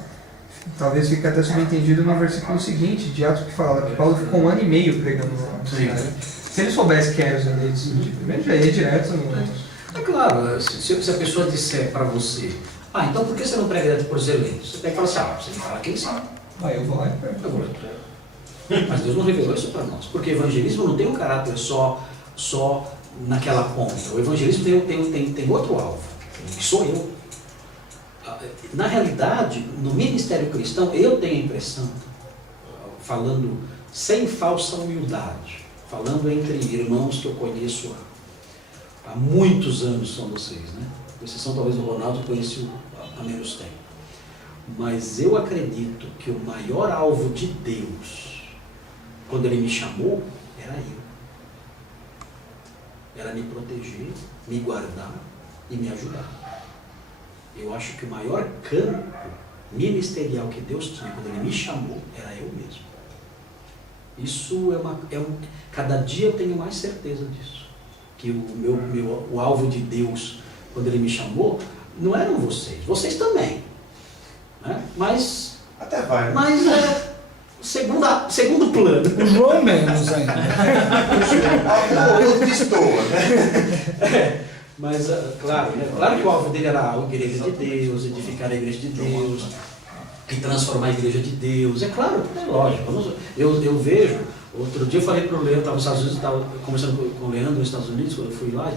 Talvez fique até subentendido no versículo seguinte, de Atos, que fala que Paulo ficou 1 ano e meio pregando no seminário. Se ele soubesse quem eram os eleitos, primeiro já ia direto no... É claro, se a pessoa disser para você, então por que você não prega por os eleitos? Você tem que falar assim, você me fala quem são. Eu vou lá e prego. Eu vou lá e prego. Mas Deus não revelou isso para nós, porque evangelismo não tem um caráter só naquela ponta. O evangelismo tem outro alvo, que sou eu. Na realidade, no ministério cristão, eu tenho a impressão, falando sem falsa humildade, falando entre irmãos que eu conheço há muitos anos, são vocês, né? Com exceção talvez do Ronaldo, que eu conheci há menos tempo. Mas eu acredito que o maior alvo de Deus, quando Ele me chamou, era eu. Era me proteger, me guardar e me ajudar. Eu acho que o maior campo ministerial que Deus tinha quando Ele me chamou era eu mesmo. Isso cada dia eu tenho mais certeza disso. Que o alvo de Deus, quando Ele me chamou, não eram vocês também. Né? Mas. Até vai, né? Mas é segundo plano. O João menos ainda. Eu destoa, né? Mas, claro, né? Claro que o alvo dele era a igreja de Deus, edificar a igreja de Deus, e transformar a igreja de Deus. É claro, é lógico. Eu vejo, outro dia eu falei para o Leandro, estava nos Estados Unidos, estava conversando com o Leandro nos Estados Unidos, quando eu fui lá,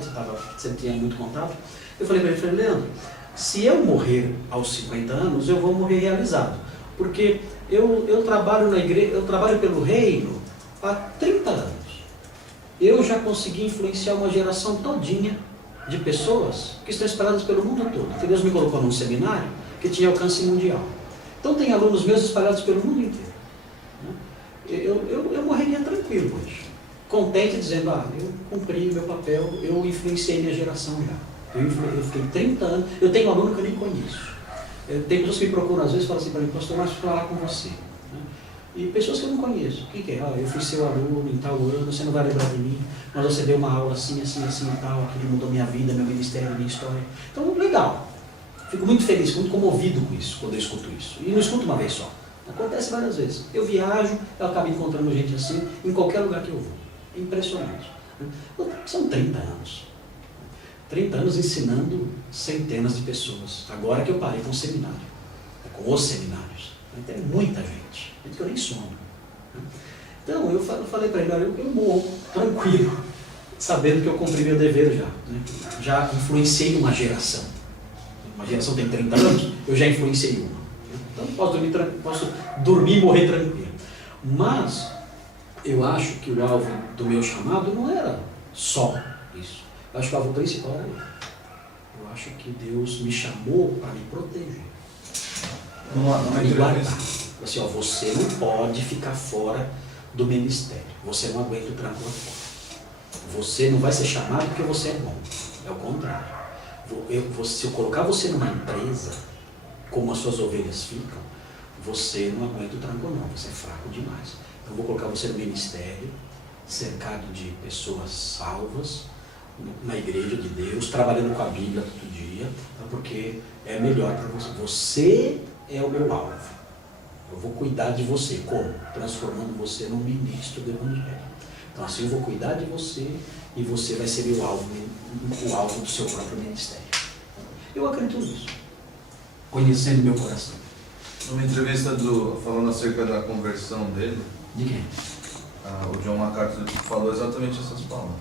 sempre tinha muito contato. Eu falei para ele, Leandro, se eu morrer aos 50 anos, eu vou morrer realizado. Porque eu trabalho na igreja, eu trabalho pelo reino há 30 anos. Eu já consegui influenciar uma geração todinha de pessoas que estão espalhadas pelo mundo todo. Porque Deus me colocou num seminário que tinha alcance mundial. Então tem alunos meus espalhados pelo mundo inteiro. Eu morreria tranquilo hoje. Contente dizendo, eu cumpri meu papel, eu influenciei minha geração já. Eu fiquei 30 anos, eu tenho um aluno que eu nem conheço. Tem pessoas que me procuram às vezes e falam assim para mim, pastor, mas falar com você. E pessoas que eu não conheço. O que é? Eu fui seu aluno em tal ano, você não vai lembrar de mim, mas você deu uma aula assim e tal, aquilo mudou minha vida, meu ministério, minha história. Então, legal. Fico muito feliz, muito comovido com isso, quando eu escuto isso. E não escuto uma vez só. Acontece várias vezes. Eu viajo, eu acabo encontrando gente assim, em qualquer lugar que eu vou. É impressionante. São 30 anos. 30 anos ensinando centenas de pessoas. Agora que eu parei com o seminário, com os seminários. Tem muita gente que eu nem sono. Então, eu falei para ele, olha, eu morro tranquilo, sabendo que eu cumpri meu dever já. Né? Já influenciei uma geração. Uma geração tem 30 anos, eu já influenciei uma. Então, posso dormir e morrer tranquilo. Mas, eu acho que o alvo do meu chamado não era só isso. Eu acho que o alvo principal era eu. Eu acho que Deus me chamou para me proteger. Para me guardar. Assim, você não pode ficar fora do ministério. Você não aguenta o tranco lá fora. Você não vai ser chamado porque você é bom. É o contrário. Se eu colocar você numa empresa, como as suas ovelhas ficam, você não aguenta o tranco não. Você é fraco demais. Então eu vou colocar você no ministério, cercado de pessoas salvas, na igreja de Deus, trabalhando com a Bíblia todo dia, porque é melhor para você. Você é o meu alvo. Eu vou cuidar de você. Como? Transformando você num ministro do Evangelho. Então assim eu vou cuidar de você e você vai ser o alvo do seu próprio ministério. Eu acredito nisso. Conhecendo meu coração. Numa entrevista falando acerca da conversão dele, de quem? O John MacArthur falou exatamente essas palavras.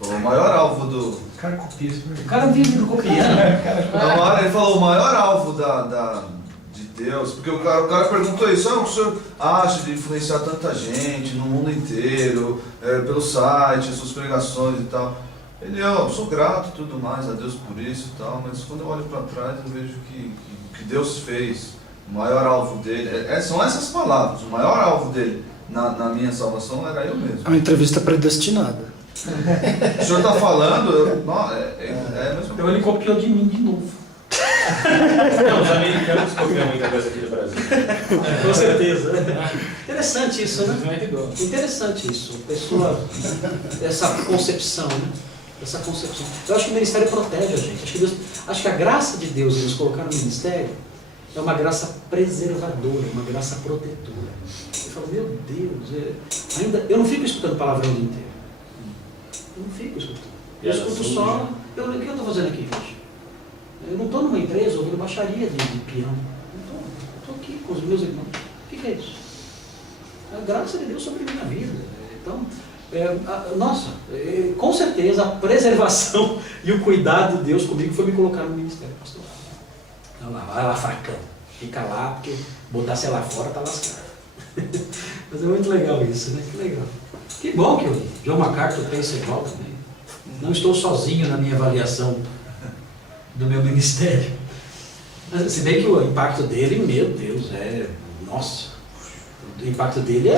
Falou o maior alvo do... O cara copia isso. O cara vive copiando. Ele falou o maior alvo de Deus, porque o cara perguntou isso, o senhor acha de influenciar tanta gente no mundo inteiro, pelo site, suas pregações e tal. Ele, eu sou grato e tudo mais a Deus por isso e tal, mas quando eu olho para trás eu vejo que o que Deus fez, o maior alvo dele, são essas palavras, o maior alvo dele na minha salvação era eu mesmo. É uma entrevista predestinada. O senhor está falando, Então ele copiou de mim de novo. Não, os americanos copiam muita coisa aqui do Brasil. Com certeza. Interessante isso, né? Interessante isso. Pessoa, essa concepção, né? Essa concepção. Eu acho que o ministério protege a gente. Acho que a graça de Deus em nos colocar no ministério é uma graça preservadora, uma graça protetora. Eu falo, meu Deus, ainda, eu não fico escutando palavrão o dia inteiro. Eu não fico escutando. Eu escuto só. O que eu estou fazendo aqui, gente? Eu não estou numa empresa ouvindo baixaria de piano. Estou aqui com os meus irmãos. O que é isso? A graça de Deus sobre a minha vida. Então, nossa, com certeza a preservação e o cuidado de Deus comigo foi me colocar no ministério pastoral. Então, vai lá, fracão. Fica lá, porque botar você lá fora tá lascado. Mas é muito legal isso, né? Que legal. Que bom que o John MacArthur pensa igual também. Não estou sozinho na minha avaliação do meu ministério. Mas, se bem que o impacto dele, meu Deus, nossa. O impacto dele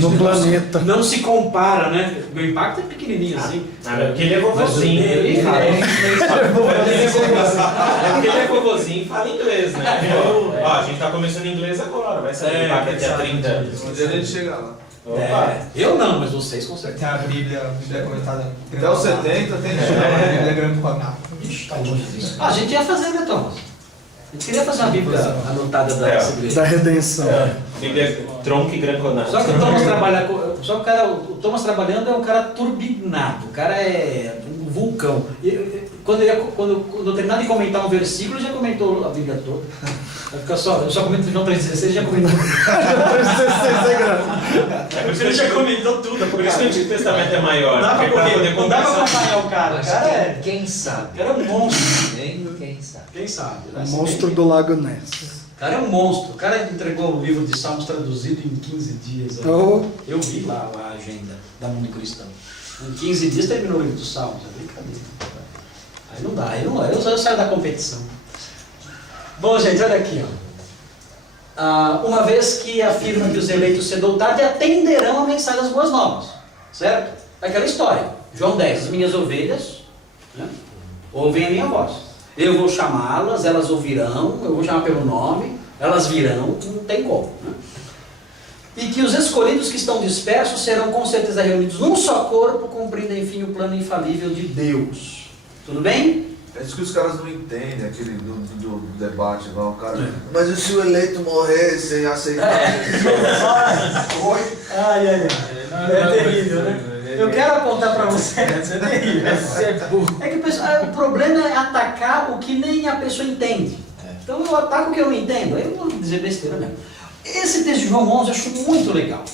no planeta. Não se compara, né? Meu impacto é pequenininho assim. Porque ele é vovozinho. Ele é vovozinho e fala inglês, né? Ó, a gente tá começando inglês agora, vai saber impacto daqui a 30 anos. Um dia a gente chega lá. Eu não, mas vocês conseguem. Tem a Bíblia comentada. Até os 70 tem que chegar A lá. Bíblia grande quadrada. Tá longe disso. A gente ia fazer, né, Thomas? A gente queria fazer uma Bíblia anotada da nossa igreja. Da redenção. Bíblia tronco e granconado. Só que o Thomas trabalha com. Só que o Thomas trabalhando é um cara turbinado. O cara é um vulcão. Quando eu terminar de comentar um versículo, ele já comentou a Bíblia toda. Vai ficar só. Eu só comento João 3,16, ele já comentou. Por isso Ele já comentou tudo. Por isso que o Antigo Testamento é maior. Não dá pra acompanhar o cara. O cara é. Quem sabe? O cara é um monstro. Quem sabe? Quem sabe? O monstro do Lago Ness. O cara é um monstro. O cara entregou o livro de Salmos traduzido em 15 dias. Oh. Eu vi lá a agenda da Mundo Cristão. Em 15 dias terminou o livro dos Salmos. É brincadeira. Aí não dá. Eu saio da competição. Bom, gente, olha aqui. Uma vez que afirma que os eleitos cedo ou tarde atenderão a mensagem das boas novas. Certo? Aquela história. João 10. As minhas ovelhas, né, ouvem a minha voz. Eu vou chamá-las, elas ouvirão, eu vou chamar pelo nome, elas virão, não tem como. Né? E que os escolhidos que estão dispersos serão com certeza reunidos num só corpo, cumprindo enfim o plano infalível de Deus. Tudo bem? É isso que os caras não entendem, aquele do debate lá, o cara. Mas e se o eleito morrer sem aceitar? Ai. É terrível, né? Eu quero apontar para você, é terrível. É que o problema é atacar o que nem a pessoa entende. Então eu ataco o que eu não entendo, aí eu vou dizer besteira mesmo. Esse texto de João 11 eu acho muito legal.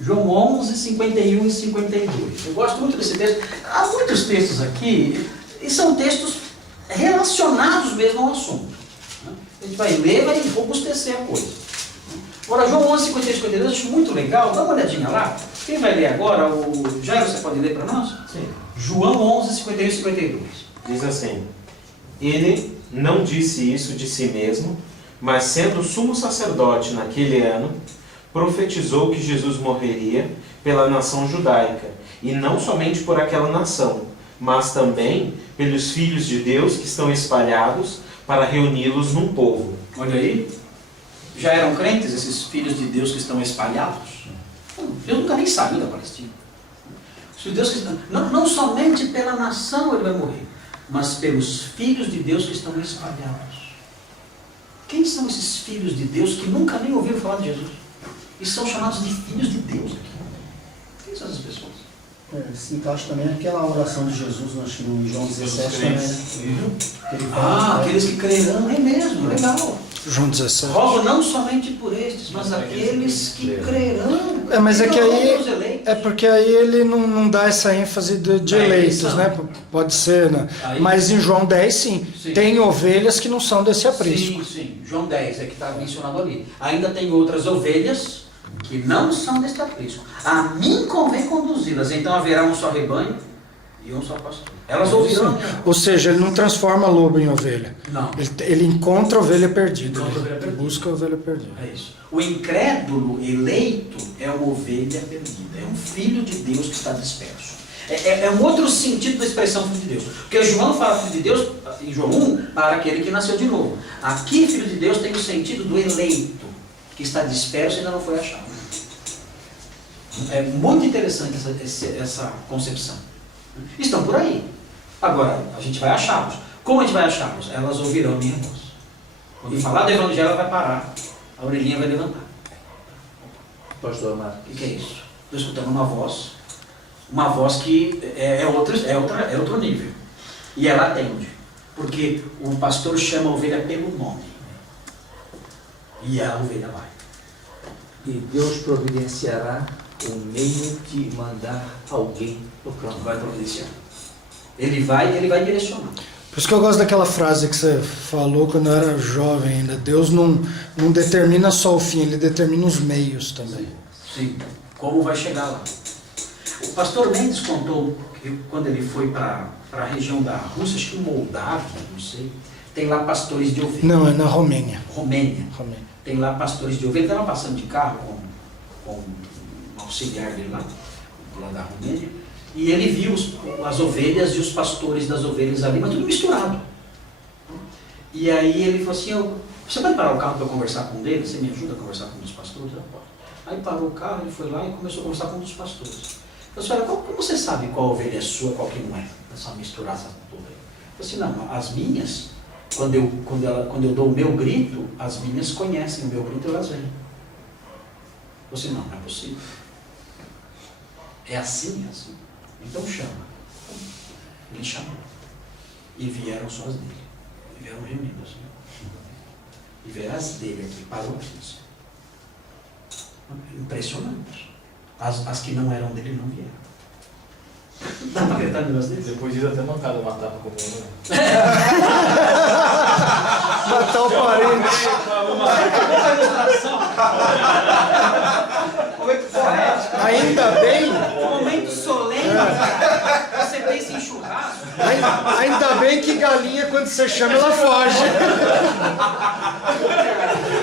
João 11, 51 e 52. Eu gosto muito desse texto. Há muitos textos aqui, e são textos relacionados mesmo ao assunto. A gente vai ler, vai robustecer a coisa. Agora, João 11, 51 e 52, eu acho muito legal. Dá uma olhadinha lá. Quem vai ler agora? O Jairo, você pode ler para nós? Sim. João 11, 51 e 52. Diz assim: Ele não disse isso de si mesmo, mas sendo sumo sacerdote naquele ano, profetizou que Jesus morreria pela nação judaica, e não somente por aquela nação, mas também pelos filhos de Deus que estão espalhados para reuni-los num povo. Olha aí. Já eram crentes esses filhos de Deus que estão espalhados? Deus nunca nem saiu da Palestina. Os Deus que estão, não somente pela nação ele vai morrer, mas pelos filhos de Deus que estão espalhados. Quem são esses filhos de Deus que nunca nem ouviram falar de Jesus? E são chamados de filhos de Deus aqui. Quem são essas pessoas? Se encaixa também aquela oração de Jesus, acho que no João 17 também. Aqueles que crerão, é mesmo, legal. João 17. Rogo não somente por estes, mas aqueles que crerão. Mas é que aí, é porque aí ele não dá essa ênfase de eleitos, né? Pode ser, né? Mas em João 10, sim. Tem ovelhas que não são desse aprisco. Sim. João 10 é que está mencionado ali. Ainda tem outras ovelhas que não são deste aprisco. A mim convém conduzi-las. Então haverá um só rebanho e um só pastor. Elas ouvirão. Ou seja, ele não transforma lobo em ovelha. Não. Ele encontra a ovelha perdida. Ele busca a ovelha perdida. É isso. O incrédulo eleito é uma ovelha perdida. É um filho de Deus que está disperso. É um outro sentido da expressão filho de Deus. Porque João fala filho de Deus, em João 1, para aquele que nasceu de novo. Aqui, filho de Deus tem o sentido do eleito, que está disperso e ainda não foi achado. É muito interessante essa concepção. Estão por aí. Agora, a gente vai achá-los. Como a gente vai achá-los? Elas ouvirão minha voz. Quando falar do evangelho, ela vai parar, a orelhinha vai levantar. Pastor Amado. O que é isso? Estou escutando uma voz que é outro nível. E ela atende, porque o pastor chama a ovelha pelo nome. E a ovelha vai. E Deus providenciará o meio de mandar alguém proclamar. Vai providenciar. Ele vai direcionar. Por isso que eu gosto daquela frase que você falou quando eu era jovem ainda. Deus não determina só o fim, Ele determina os meios também. Sim. Como vai chegar lá? O pastor Mendes contou que quando ele foi para a região da Rússia, acho que Moldávia, não sei, tem lá pastores de ovelhas. Não, é na Romênia. Romênia. Tem lá pastores de ovelhas. Ele estava passando de carro com um auxiliar dele lá da Romênia, e ele viu as ovelhas e os pastores das ovelhas ali, mas tudo misturado. E aí ele falou assim, você pode parar o carro para eu conversar com um deles? Você me ajuda a conversar com um dos pastores? Eu pode. Aí parou o carro, ele foi lá e começou a conversar com um dos pastores. Eu falei, olha, como você sabe qual ovelha é sua e qual que não é? Essa misturada toda aí. Eu falei assim, não, as minhas, quando eu dou o meu grito, as minhas conhecem o meu grito e elas vêm. Eu falei assim, não é possível. É assim, é assim. Então chama. Ele chamou. E vieram só as dele. E vieram reunidas. E vieram as dele aqui, parou aqui. Impressionante. As que não eram dele não vieram. Dá pra acreditar no negócio dele? Depois disso até mancada matar pra comer, né? Matar o parente. Ainda bem. Momento solene. Você pensa em churrasco. Ainda bem que galinha, quando você chama, ela foge.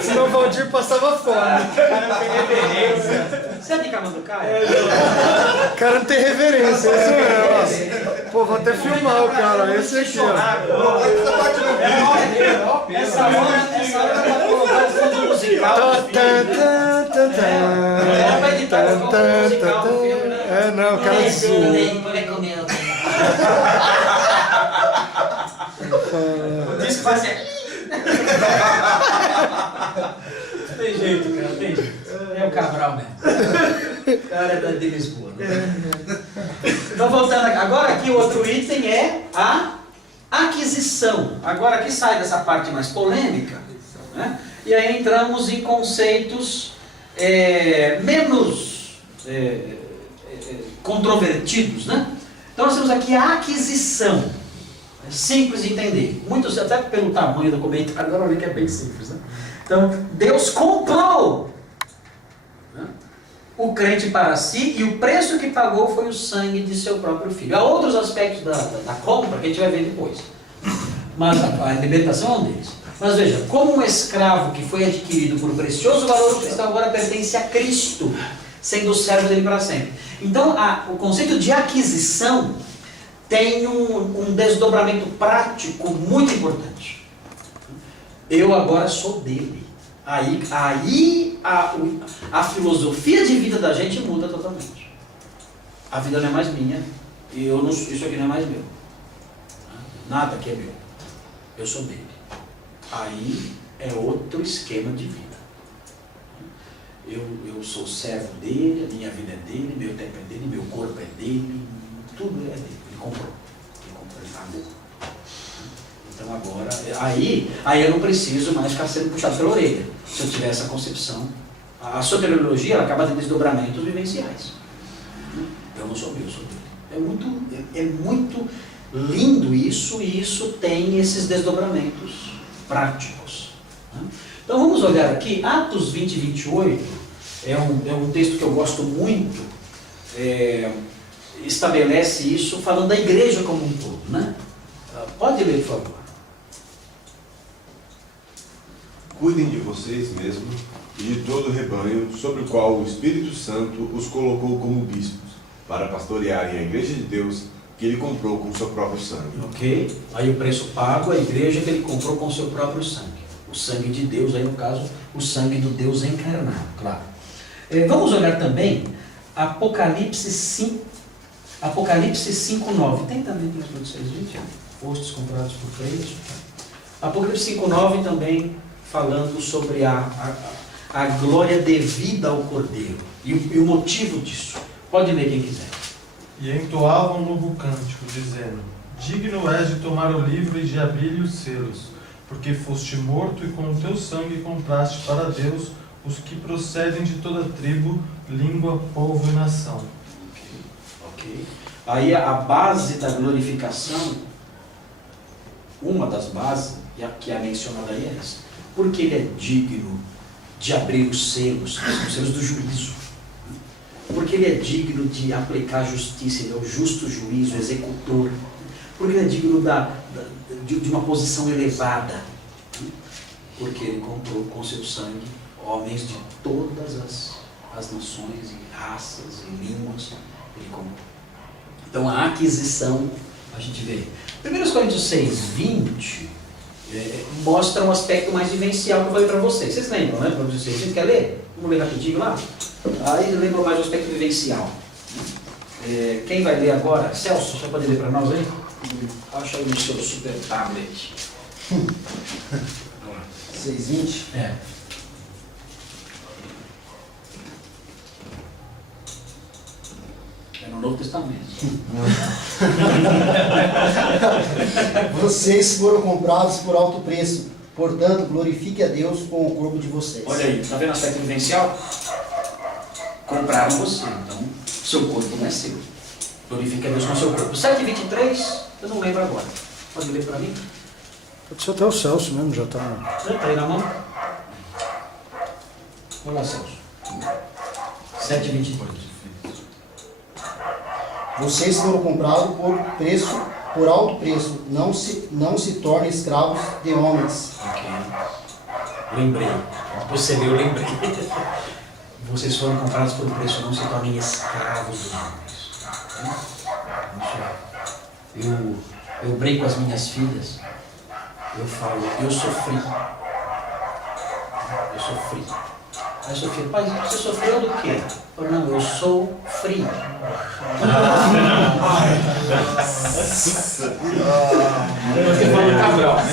Senão o Valdir passava fome. Você é de Camanducaia? O cara não tem reverência, é isso mesmo. Pô, vou até filmar o cara, esse aqui, ó. Essa hora vai colocar o fundo musical. Era pra editar o fundo musical do filme, né? É, não, o cara zoou. Diz que vai ser. Tem jeito, cara, tem jeito. É o Cabral mesmo. O cara é de Lisboa. Então, voltando aqui. Agora, aqui o outro item é a aquisição. Agora, aqui sai dessa parte mais polêmica, né? E aí entramos em conceitos menos controvertidos, né? Então, nós temos aqui a aquisição. É simples de entender. Muitos, até pelo tamanho do comentário, agora olha que é bem simples, né? Então, Deus comprou, né, o crente para si, e o preço que pagou foi o sangue de seu próprio filho. Há outros aspectos da compra que a gente vai ver depois. Mas a libertação é um deles. Mas veja, como um escravo que foi adquirido por precioso valor, o cristão agora pertence a Cristo, sendo servo dele para sempre. Então, o conceito de aquisição tem um desdobramento prático muito importante. Eu agora sou dele. Aí a filosofia de vida da gente muda totalmente. A vida não é mais minha, e isso aqui não é mais meu. Nada aqui é meu. Eu sou dele. Aí é outro esquema de vida. Eu sou servo dele, a minha vida é dele, meu tempo é dele, meu corpo é dele, tudo é dele. Ele comprou, ele pagou. Então agora, aí eu não preciso mais ficar sendo puxado pela orelha. Se eu tiver essa concepção, a soteriologia ela acaba tendo desdobramentos vivenciais. Eu não sou meu, eu sou dele. É muito lindo isso, e isso tem esses desdobramentos práticos. Então vamos olhar aqui, Atos 20 e 28, é um texto que eu gosto muito, estabelece isso falando da igreja como um todo, né? Pode ler, por favor. Cuidem de vocês mesmos e de todo o rebanho sobre o qual o Espírito Santo os colocou como bispos, para pastorearem a igreja de Deus que ele comprou com o seu próprio sangue. Ok? Aí o preço pago, a igreja que ele comprou com o seu próprio sangue. O sangue de Deus, aí no caso, o sangue do Deus encarnado, claro. Vamos olhar também Apocalipse 5:9. Tem também para vocês, gente? Postos comprados por preço. Apocalipse 5:9 também falando sobre a glória devida ao Cordeiro e o motivo disso. Pode ler quem quiser. E entoavam um novo cântico, dizendo: Digno és de tomar o livro e de abrir os selos, porque foste morto e com o teu sangue compraste para Deus os que procedem de toda tribo, língua, povo e nação. Ok. Aí a base da glorificação, uma das bases, que é mencionada aí é essa. Porque ele é digno de abrir os selos do juízo. Porque ele é digno de aplicar justiça, ele é o justo juiz, o executor. Porque ele é digno de uma posição elevada. Porque ele comprou com seu sangue homens de todas as nações, e raças, e línguas. Ele comprou. Então a aquisição, a gente vê. 1 Coríntios 6, 20, mostra um aspecto mais vivencial que eu falei para vocês. Vocês lembram, né? Para vocês. A gente quer ler? Vamos ler rapidinho lá? Aí lembra mais o aspecto vivencial. Quem vai ler agora? Celso, você pode ler para nós aí? Acha aí no seu super tablet. 6:20? É. É no Novo Testamento. Vocês foram comprados por alto preço, portanto, glorifique a Deus com o corpo de vocês. Olha aí, está vendo o aspecto vivencial? Compraram você, então seu corpo não é seu. Glorifique a Deus com o seu corpo. 7:23, eu não lembro agora. Pode ler para mim? Pode ser até o Celso mesmo, já está. Está aí na mão? Olha lá, Celso. 7:22. Vocês foram comprados por alto preço. Não se tornem escravos de homens. Ok. Lembrei. Você leu, eu lembrei. Vocês foram comprados por um preço, não se tornem escravos dos homens. Eu brinco com as minhas filhas. Eu falo, eu sofri. Aí a Sofia, pai, você sofreu do quê? Eu falo, não, eu sou frio. Você falou Cabral, né?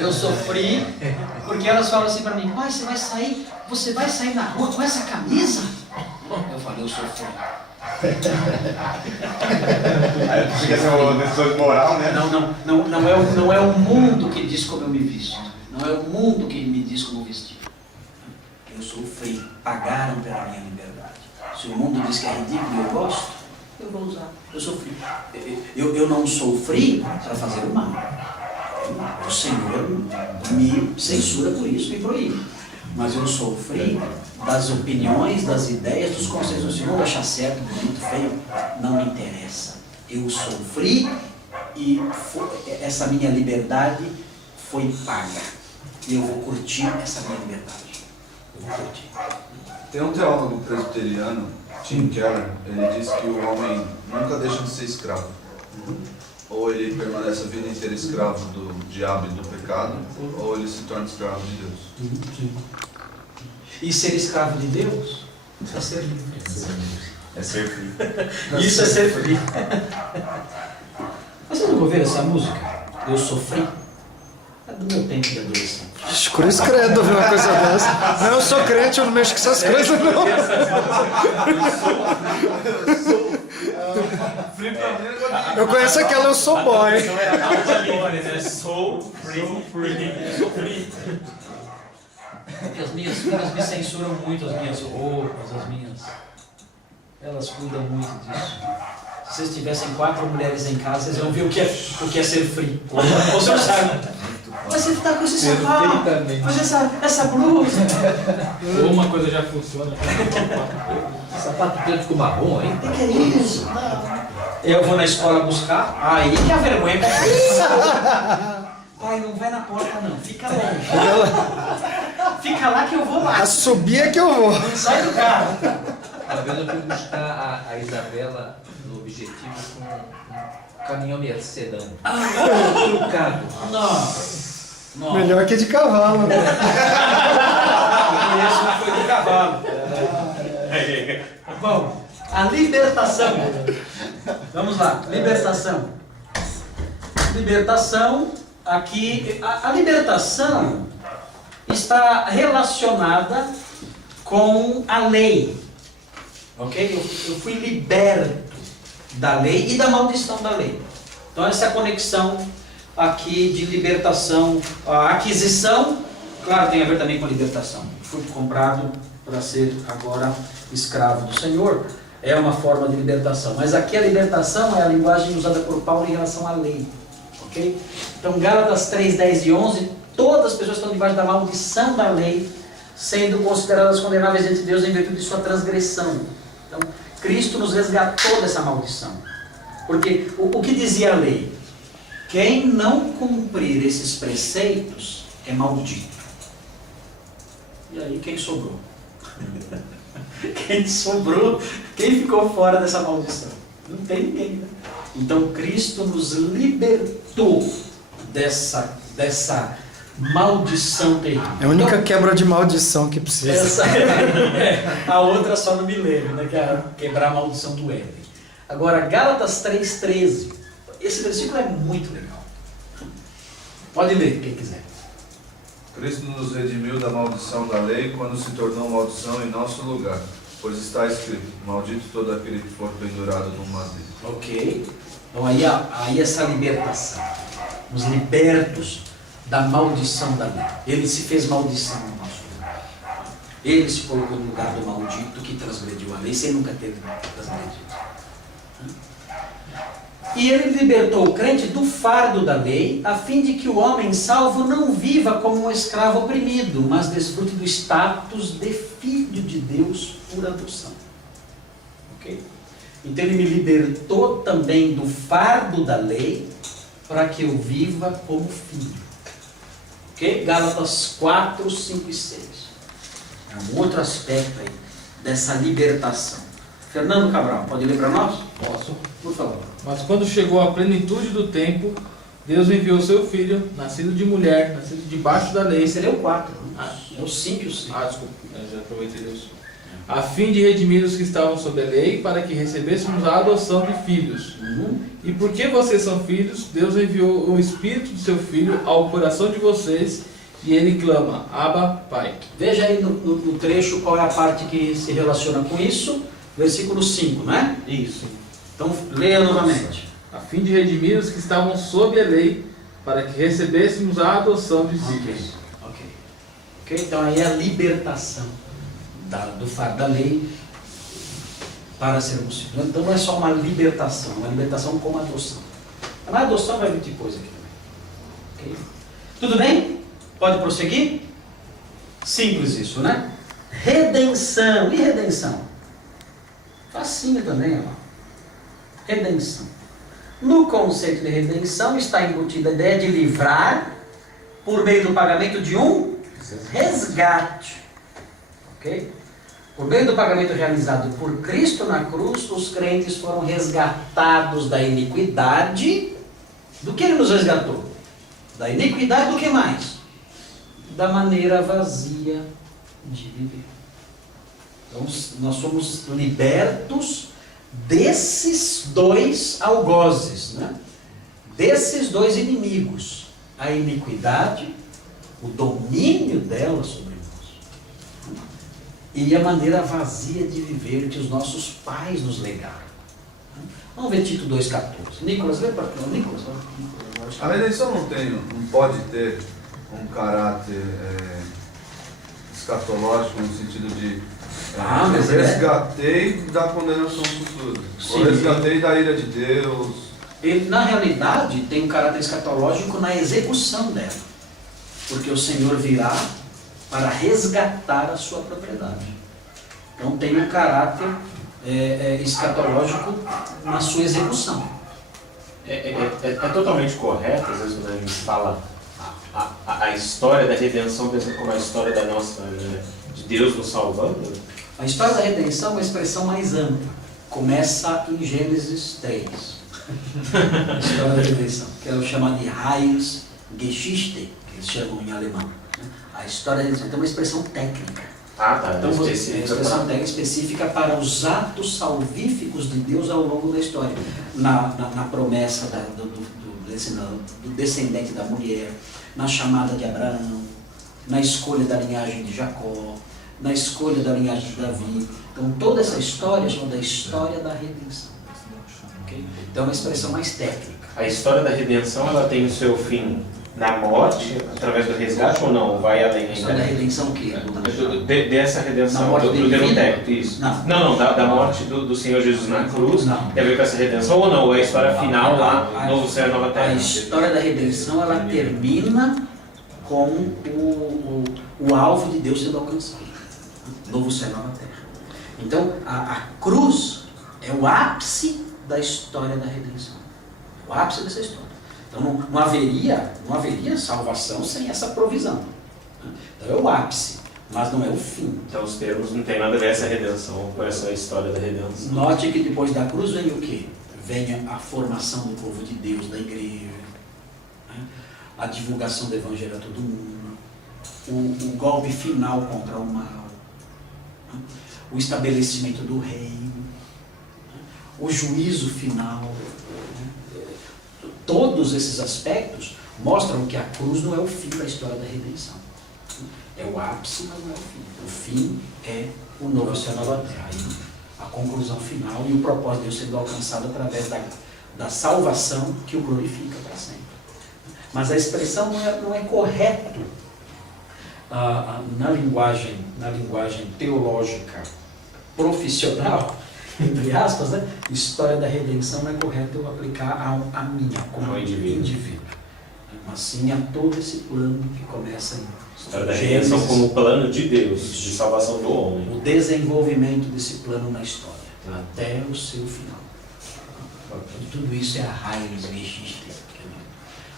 Eu sofri, porque elas falam assim para mim, pai, você vai sair na rua com essa camisa? Eu falei, eu sofri. Aí fica essa decisão de moral, né? Não é o mundo que diz como eu me visto. Não é o mundo que me diz como vestir. Eu sofri, pagaram pela minha liberdade. Se o mundo diz que é ridículo e eu gosto, eu vou usar. Eu sofri. Eu não sofri para fazer o mal. O Senhor me censura por isso, me proíbe. Mas eu sofri das opiniões, das ideias, dos conselhos. Se eu não achar certo, bonito, feio, não me interessa. Eu sofri e essa minha liberdade foi paga. E eu vou curtir essa minha liberdade. Eu vou curtir. Tem um teólogo presbiteriano, Tim Keller, ele diz que o homem nunca deixa de ser escravo. Ou ele permanece a vida inteira escravo do diabo e do pecado, ou ele se torna escravo de Deus. E ser escravo de Deus é ser livre. É ser frio. Isso é ser frio. Mas vocês não ouviram essa música? Eu sofri. É do meu tempo de adolescente. Cruz credo ouvir uma coisa dessa. Não, eu sou crente, eu não mexo com essas coisas, não. Eu conheço aquela Eu Sou Boy. Sou free. As minhas filhas me censuram muito as minhas roupas, elas cuidam muito disso. Se vocês tivessem 4 mulheres em casa, vocês vão ver o que é ser free. Ou você sabe. Mas você tá com esse sapato, mas essa blusa. Ou uma coisa já funciona. Sapato preto com marrom, hein? O que é isso? Eu vou na escola buscar, aí que a vergonha me Pai, não vai na porta não, fica longe. Fica lá que eu vou lá. A subir é que eu vou. Sai do carro. Uma vez eu fui buscar a Isabela no Objetivo com um caminhonete sedã. Trucado. Nossa. Melhor que de cavalo, né? Esse não foi de cavalo. Bom, a libertação. Vamos lá, libertação. libertação, aqui, a libertação está relacionada com a lei, ok? Eu fui liberto da lei e da maldição da lei. Então essa é a conexão aqui de libertação, a aquisição, claro, tem a ver também com a libertação. Fui comprado para ser agora escravo do Senhor, é uma forma de libertação. Mas aqui a libertação é a linguagem usada por Paulo em relação à lei, ok? Então Gálatas 3, 10 e 11, todas as pessoas estão debaixo da maldição da lei, sendo consideradas condenáveis diante de Deus em virtude de sua transgressão. Então Cristo nos resgatou dessa maldição. Porque o que dizia a lei? Quem não cumprir esses preceitos é maldito. E aí quem sobrou? Quem sobrou? Quem ficou fora dessa maldição? Não tem ninguém, né? Então Cristo nos libertou dessa maldição terrível. É a única quebra de maldição que precisa. A outra só no milênio, né? Que é quebrar a maldição do Éden. Agora, Gálatas 3,13. Esse versículo é muito legal. Pode ler, quem quiser. Cristo nos redimiu da maldição da lei quando se tornou maldição em nosso lugar. Pois está escrito, maldito todo aquele que for pendurado no madeiro. Ok. Então aí essa libertação. Os libertos da maldição da lei. Ele se fez maldição no nosso lugar. Ele se colocou no lugar do maldito que transgrediu a lei, sem nunca ter transgredido. E ele libertou o crente do fardo da lei, a fim de que o homem salvo não viva como um escravo oprimido, mas desfrute do status de filho de Deus por adoção. Ok? Então ele me libertou também do fardo da lei, para que eu viva como filho. Ok? Gálatas 4, 5 e 6. É um outro aspecto aí dessa libertação. Fernando Cabral, pode ler para nós? Posso. Por favor. Mas quando chegou a plenitude do tempo, Deus enviou seu filho, nascido de mulher, nascido debaixo da lei. Esse é o 4. É o 5 e o 6. Desculpa, eu já aproveitei isso. A fim de redimir os que estavam sob a lei, para que recebêssemos a adoção de filhos. E porque vocês são filhos, Deus enviou o Espírito do seu Filho ao coração de vocês, e ele clama, Abba, Pai. Veja aí no trecho qual é a parte que se relaciona com isso. Versículo 5, não é? Isso. Então, leia novamente. A fim de redimir os que estavam sob a lei, para que recebêssemos a adoção de filhos. Ok, então aí é a libertação do fardo da lei para sermos filhos. Então não é só uma libertação, é uma libertação como adoção. Na adoção vai vir de coisa aqui também. Ok? Tudo bem? Pode prosseguir? Simples isso, né? Redenção. E redenção? Facinho também, ó. Redenção. No conceito de redenção está embutida a ideia de livrar por meio do pagamento de um resgate. Ok? Por meio do pagamento realizado por Cristo na cruz, os crentes foram resgatados da iniquidade. Do que ele nos resgatou? Da iniquidade do que mais? Da maneira vazia de viver. Então, nós somos libertos desses dois algozes, né? Desses dois inimigos. A iniquidade, o domínio dela sobre nós. E a maneira vazia de viver que os nossos pais nos legaram. Vamos ver Tito 2,14. Nicolas, lê para nós. Nicolas. A redenção não pode ter um caráter escatológico no sentido de mas resgatei da condenação futura. Ou resgatei da ira de Deus. Ele, na realidade, tem um caráter escatológico na execução dela. Porque o Senhor virá para resgatar a sua propriedade. Então tem um caráter escatológico na sua execução. É totalmente correto, às vezes, quando a gente fala a história da redenção, pensando como a história da nossa, de Deus nos salvando. A história da redenção é uma expressão mais ampla. Começa em Gênesis 3. A história da redenção, que é o chamado de Heilsgeschichte, que eles chamam em alemão. A história da redenção tem uma expressão técnica. Então, é uma expressão técnica específica para os atos salvíficos de Deus ao longo da história. Na promessa do do descendente da mulher, na chamada de Abraão, na escolha da linhagem de Jacó, na escolha da linhagem de Davi. Então toda essa história chama da história da redenção. Okay? Então é uma expressão mais técnica. A história da redenção, ela tem o seu fim na morte, através do resgate, ou não? Vai além ainda? A história da redenção o quê? Dessa redenção, Na morte do dele, termo técnico, isso. Não, da morte do Senhor Jesus na cruz, Não. tem a ver com essa redenção ou não? Ou é a história final lá, Novo Céu e Nova Terra? A história da redenção, ela termina com o alvo de Deus sendo alcançado. Novo Céu e Nova Terra. Então, a cruz é o ápice da história da redenção. O ápice dessa história. Então não haveria salvação sem essa provisão. Então é o ápice, mas não é o fim. Então os termos não tem nada a ver essa redenção com essa história da redenção. Note que depois da cruz vem o quê? Vem a formação do povo de Deus, da igreja, né? A divulgação do evangelho a todo mundo, o golpe final contra o mal, né? O estabelecimento do reino, né? O juízo final. Todos esses aspectos mostram que a cruz não é o fim da história da redenção. É o ápice, mas não é o fim. O fim é o novo céu e nova terra. Aí, a conclusão final e o propósito de Deus sendo alcançado através da salvação que o glorifica para sempre. Mas a expressão não é correto na linguagem teológica profissional, entre aspas, né? História da redenção não é correto eu aplicar a minha como indivíduo, mas sim a todo esse plano que começa em História da redenção como plano de Deus, de salvação do homem. O desenvolvimento desse plano na história, até o seu final. E tudo isso é a raiz legítima.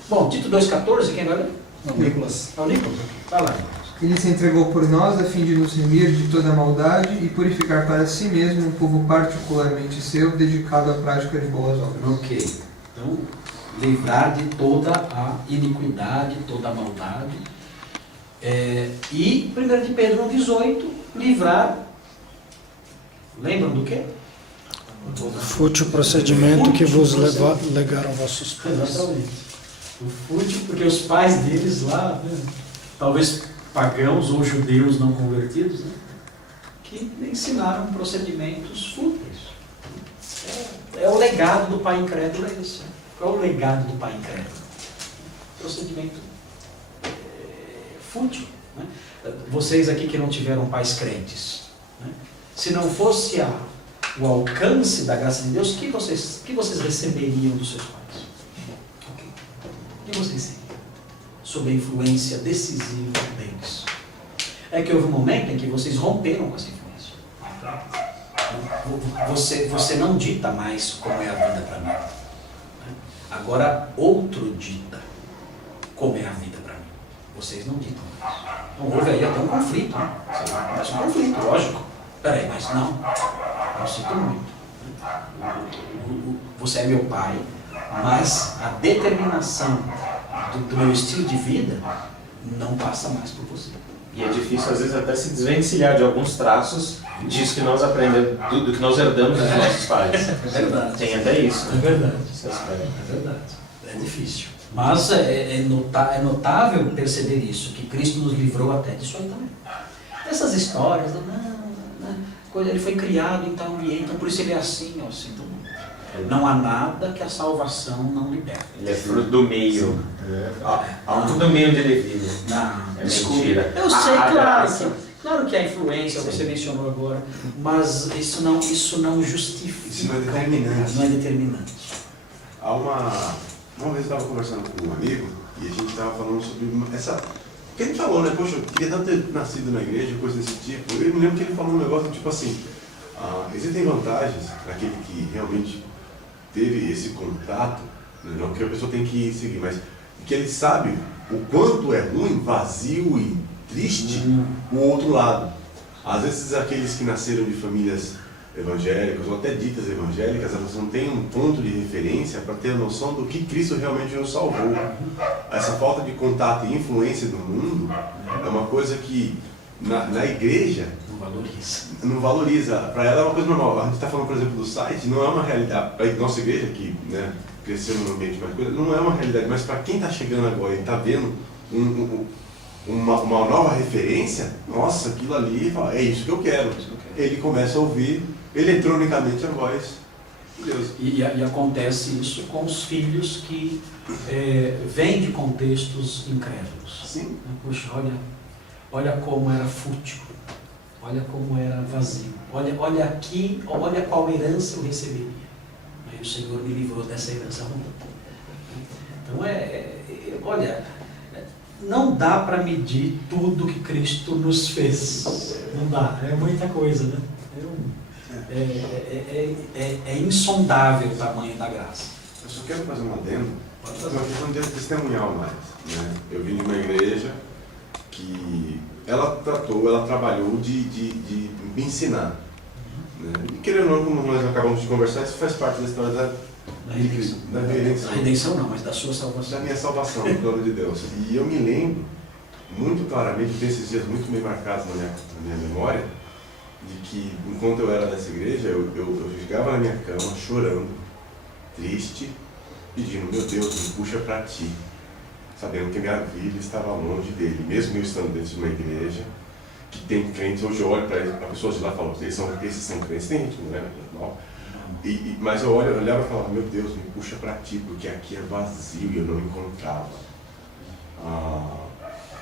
Bom, Tito 2,14, quem vai ler? O Nicolas. É o Nicolas? Vai lá. Ele se entregou por nós a fim de nos remir de toda maldade e purificar para si mesmo um povo particularmente seu, dedicado à prática de boas obras. Ok. Então, livrar de toda a iniquidade, toda a maldade. E 1 de Pedro 1,18, livrar. Lembram do quê? Fútil procedimento que vos legaram vossos pais. Exatamente. O fútil, porque os pais deles lá, né, talvez pagãos ou judeus não convertidos, né, que ensinaram procedimentos fúteis. É o legado do pai incrédulo, é isso. Qual é o legado do pai incrédulo? Procedimento fútil. Né? Vocês aqui que não tiveram pais crentes, né? Se não fosse o alcance da graça de Deus, que vocês receberiam dos seus pais? O que vocês seriam? Sob a influência decisiva deles. É que houve um momento em que vocês romperam com essa influência. Você não dita mais como é a vida para mim. Agora outro dita como é a vida para mim. Vocês não ditam mais. Então houve aí até um conflito. Né? Mas um conflito, lógico. Peraí, mas não. Eu sinto muito. Você é meu pai, mas a determinação do meu estilo de vida não passa mais por você. E é difícil, às vezes, até se desvencilhar de alguns traços disso que nós aprendemos, do que nós herdamos dos nossos pais. É verdade. Tem até isso. Né? É verdade. É verdade. É difícil. Mas é notável perceber isso, que Cristo nos livrou até disso aí também. Essas histórias, ele foi criado em tal ambiente, então por isso ele é assim, ó, assim, todo mundo. Não há nada que a salvação não liberte. Ele é fruto do meio. Há um do meio onde ele vive. Não, é mentira. Eu sei, claro que há influência, você mencionou agora, mas isso não justifica. Isso não é determinante. Não é determinante. Uma vez eu estava conversando com um amigo e a gente estava falando sobre essa... Porque ele falou, né? Poxa, eu queria tanto ter nascido na igreja, coisa desse tipo. Eu me lembro que ele falou um negócio tipo assim, existem vantagens para aquele que realmente teve esse contato, né? Não que a pessoa tem que seguir, mas que ele sabe o quanto é ruim, vazio e triste o outro lado. Às vezes aqueles que nasceram de famílias evangélicas ou até ditas evangélicas, elas não têm um ponto de referência para ter a noção do que Cristo realmente nos salvou. Essa falta de contato e influência do mundo é uma coisa que na igreja não valoriza. Para ela é uma coisa normal. A gente está falando, por exemplo, do site, não é uma realidade. Para a nossa igreja, que, né, cresceu num ambiente mais coisa, não é uma realidade, mas para quem está chegando agora e está vendo uma nova referência, nossa, aquilo ali, é isso que eu quero. Ele começa a ouvir eletronicamente a voz de Deus. E acontece isso com os filhos que vêm de contextos incrédulos. Sim. Puxa, olha como era fútil, olha como era vazio, olha aqui, olha qual herança eu receberia. Aí o Senhor me livrou dessa herança ruim. Então olha, não dá para medir tudo que Cristo nos fez. Não dá, é muita coisa, né? É insondável o tamanho da graça. Eu só quero fazer um adendo, uma questão de testemunhal mais. Né? Eu vim de uma igreja que ela trabalhou de me ensinar. Né? E querendo ou não, como nós acabamos de conversar, isso faz parte da história da redenção. Da redenção não, mas da sua salvação. Da minha salvação, no plano de Deus. E eu me lembro muito claramente, desses dias muito bem marcados na minha memória, de que enquanto eu era nessa igreja, eu chegava na minha cama chorando, triste, pedindo, meu Deus, me puxa para ti, sabendo que a minha vida estava longe dele, mesmo eu estando dentro de uma igreja que tem crentes. Hoje eu olho para pessoas de lá e falo, esses são crentes, tem gente, não é normal. Mas eu olhava e falava, meu Deus, me puxa para ti, porque aqui é vazio e eu não encontrava.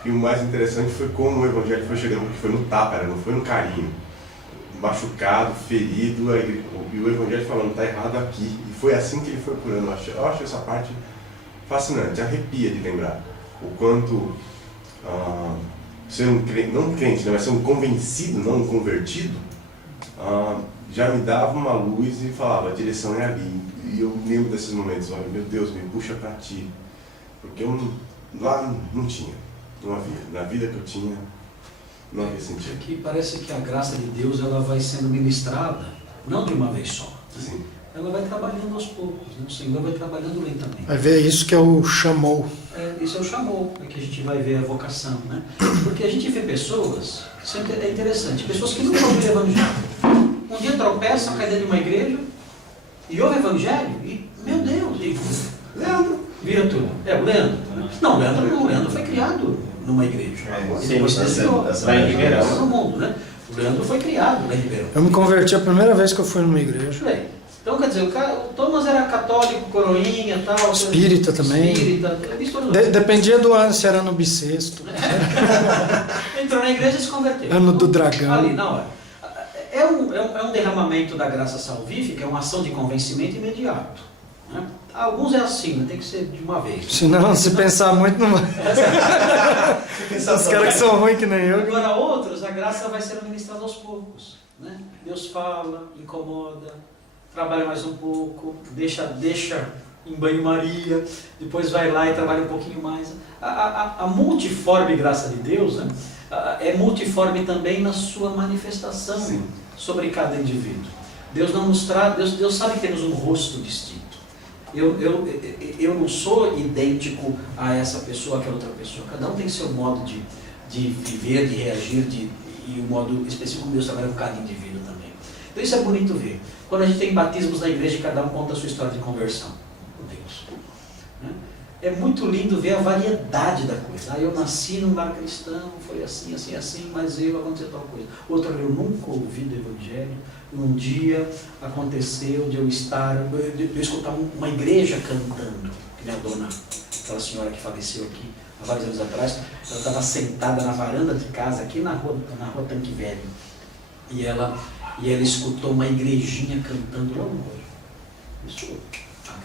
E o mais interessante foi como o evangelho foi chegando, porque foi no tapa, não foi no carinho. Machucado, ferido, e o evangelho falando, está errado aqui. E foi assim que ele foi curando. Eu acho essa parte fascinante, arrepia de lembrar o quanto ser um crente, não um crente, mas ser um convencido, não um convertido, já me dava uma luz e falava, a direção é ali. E eu lembro desses momentos, olha, meu Deus, me puxa para ti. Porque lá não tinha, não havia. Na vida que eu tinha, não havia sentido. Aqui parece que a graça de Deus ela vai sendo ministrada, não de uma vez só. Sim. Ela vai trabalhando aos poucos, né? O Senhor vai trabalhando lentamente. Vai ver isso que é o chamou. Isso é o chamou, é que a gente vai ver a vocação, né? Porque a gente vê pessoas, isso é interessante, pessoas que nunca ouviram o Evangelho. Um dia tropeçam, cai dentro de uma igreja e ouve o Evangelho e, meu Deus, Leandro, vira tudo. O Leandro. Não, o Leandro foi criado numa igreja. Ele se desviou. Lá em Ribeirão. No mundo, né? O Leandro foi criado lá em Ribeirão. Eu me converti a primeira vez que eu fui numa igreja. Então, quer dizer, o Thomas era católico, coroinha, tal. Espírita também. Espírita. Dependia do ano, se era no bissexto. Entrou na igreja e se converteu. Ano do dragão. Ali, na hora. É um derramamento da graça salvífica, é uma ação de convencimento imediato. Né? Alguns é assim, né? Tem que ser de uma vez. Senão, se pensar muito, não vai. Os caras que são ruins que nem eu. Agora, outros, a graça vai sendo ministrada aos poucos. Né? Deus fala, incomoda, trabalha mais um pouco, deixa em banho-maria, depois vai lá e trabalha um pouquinho mais. A multiforme graça de Deus, né? É multiforme também na sua manifestação. Sim. Sobre cada indivíduo. Deus não nos traz, Deus sabe que temos um rosto distinto. Eu não sou idêntico a essa pessoa, àquela outra pessoa. Cada um tem seu modo de viver, de reagir, e o modo específico como Deus trabalha com cada indivíduo também. Então isso é bonito ver. Quando a gente tem batismos na igreja, cada um conta a sua história de conversão com Deus. Né? É muito lindo ver a variedade da coisa. Eu nasci num lar cristão, foi assim, assim, assim, mas aconteceu tal coisa. Outro, eu nunca ouvi do Evangelho. Um dia aconteceu de eu escutar uma igreja cantando, que nem a dona, aquela senhora que faleceu aqui há vários anos atrás. Ela estava sentada na varanda de casa, aqui na rua Tanque Velho. E ela escutou uma igrejinha cantando lá no olho. Isso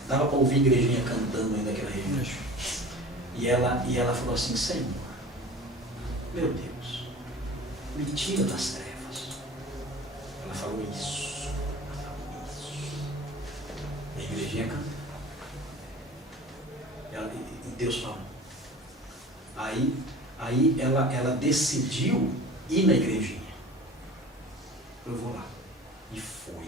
dava para ouvir igrejinha cantando ainda naquela região. E ela falou assim, Senhor, meu Deus, me tira das trevas. Ela falou isso. A igrejinha cantando. E Deus falou. Aí ela decidiu ir na igrejinha. Eu vou lá. E foi.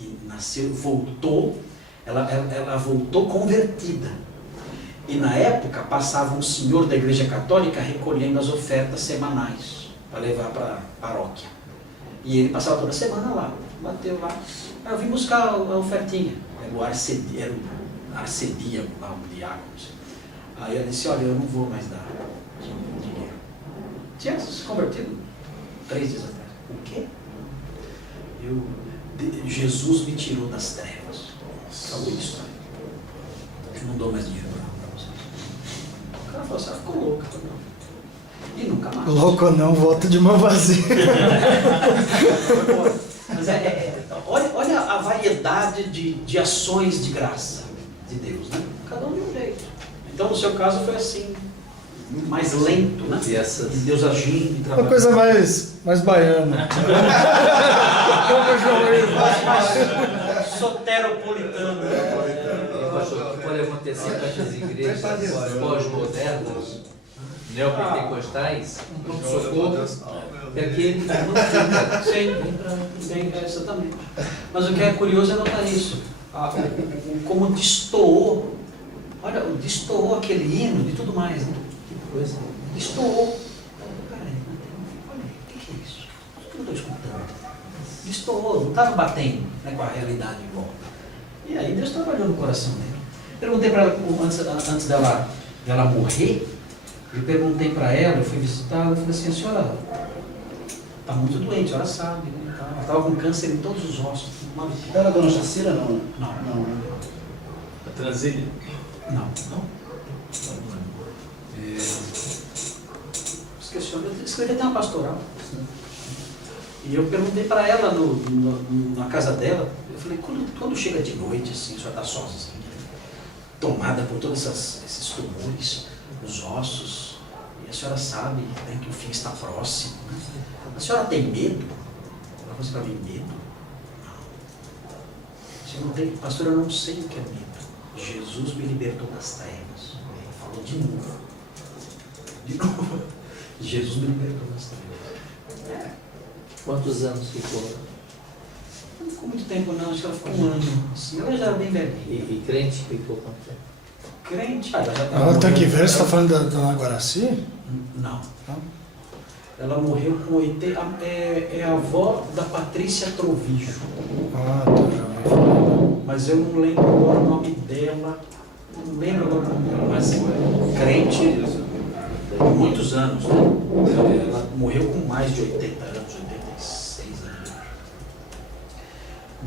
E nasceu, voltou. Ela voltou convertida. E na época passava um senhor da igreja católica recolhendo as ofertas semanais para levar para a paróquia. E ele passava toda semana lá, bateu lá. Eu vim buscar a ofertinha. Era o ascedia lá, um diácono. Aí ela disse, olha, eu não vou mais dar dinheiro. Tinha se convertido 3 dias atrás. O quê? Jesus me tirou das trevas. Acabou isso. Eu não dou mais dinheiro para vocês. O cara falou assim, ela ficou louca. E nunca mais. Louco não, volta de mão vazia. Mas olha a variedade de ações de graça de Deus, né? Cada um de um jeito. Então, no seu caso, foi assim, mais lento, né? E essas... De Deus agindo e Uma trabalhando. coisa mais baiana. Soteropolitano. Pastor, o que pode acontecer com essas igrejas pós-modernas, neopentecostais, um pronto-socorro, é aquele que não fica. Sim, exatamente. Mas o que é curioso é notar isso. Como destoou, olha, destoou aquele hino e tudo mais, né? Que coisa. Destoou. Peraí, olha, o que é isso? O que eu estou escutando? Destoou, não estava batendo, né, com a realidade em volta. E aí Deus trabalhou no coração dele. Perguntei para ela, antes dela morrer, eu perguntei para ela, eu fui visitá-la, eu falei assim, a senhora está muito doente, a senhora sabe, né? Ela estava com câncer em todos os ossos. Era a dona Jacira, não? Não. A Transilha? Não. Esqueci, eu escrevi até uma pastoral. E eu perguntei para ela na casa dela, eu falei, quando chega de noite, assim, a senhora está sozinha, tomada por todos esses tumores, os ossos, e a senhora sabe, né, que o fim está próximo, né? A senhora tem medo? Ela falou assim para mim, medo? Não. Pastor, eu não sei o que é medo. Jesus me libertou das trevas. Ele falou de novo. Jesus me libertou das trevas. Quantos anos ficou? Não ficou muito tempo não, acho que ela ficou um ano. Assim, ela já era bem velhinha. E crente ficou quanto tempo? Crente? Ela já Ela tem que ver, você está falando da Dona Guaraci? Não. Ela morreu com 80. É a avó da Patrícia Trovijo. Ah, tá. Mas eu não lembro agora o nome dela. Não lembro agora o nome dela, mas crente há muitos anos, né? Ela morreu com mais de 80 anos, 86 anos.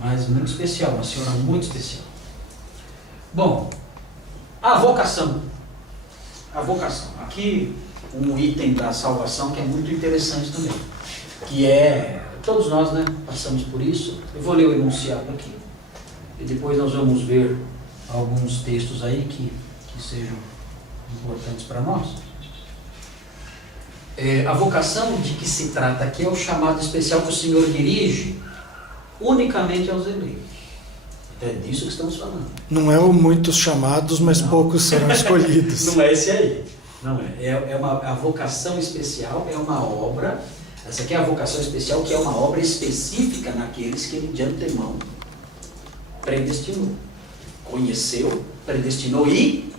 Mas muito especial, uma senhora muito especial. Bom, a vocação. A vocação. Aqui um item da salvação que é muito interessante também. Que é, todos nós, né, passamos por isso. Eu vou ler o enunciado aqui. E depois nós vamos ver alguns textos aí que sejam importantes para nós. A vocação de que se trata aqui é o chamado especial que o Senhor dirige unicamente aos eleitos. É disso que estamos falando. Não é o muitos chamados, mas poucos serão escolhidos. Não é esse aí. Não é. A vocação especial é uma obra. Essa aqui é a vocação especial, que é uma obra específica naqueles que ele de antemão predestinou. Conheceu, predestinou e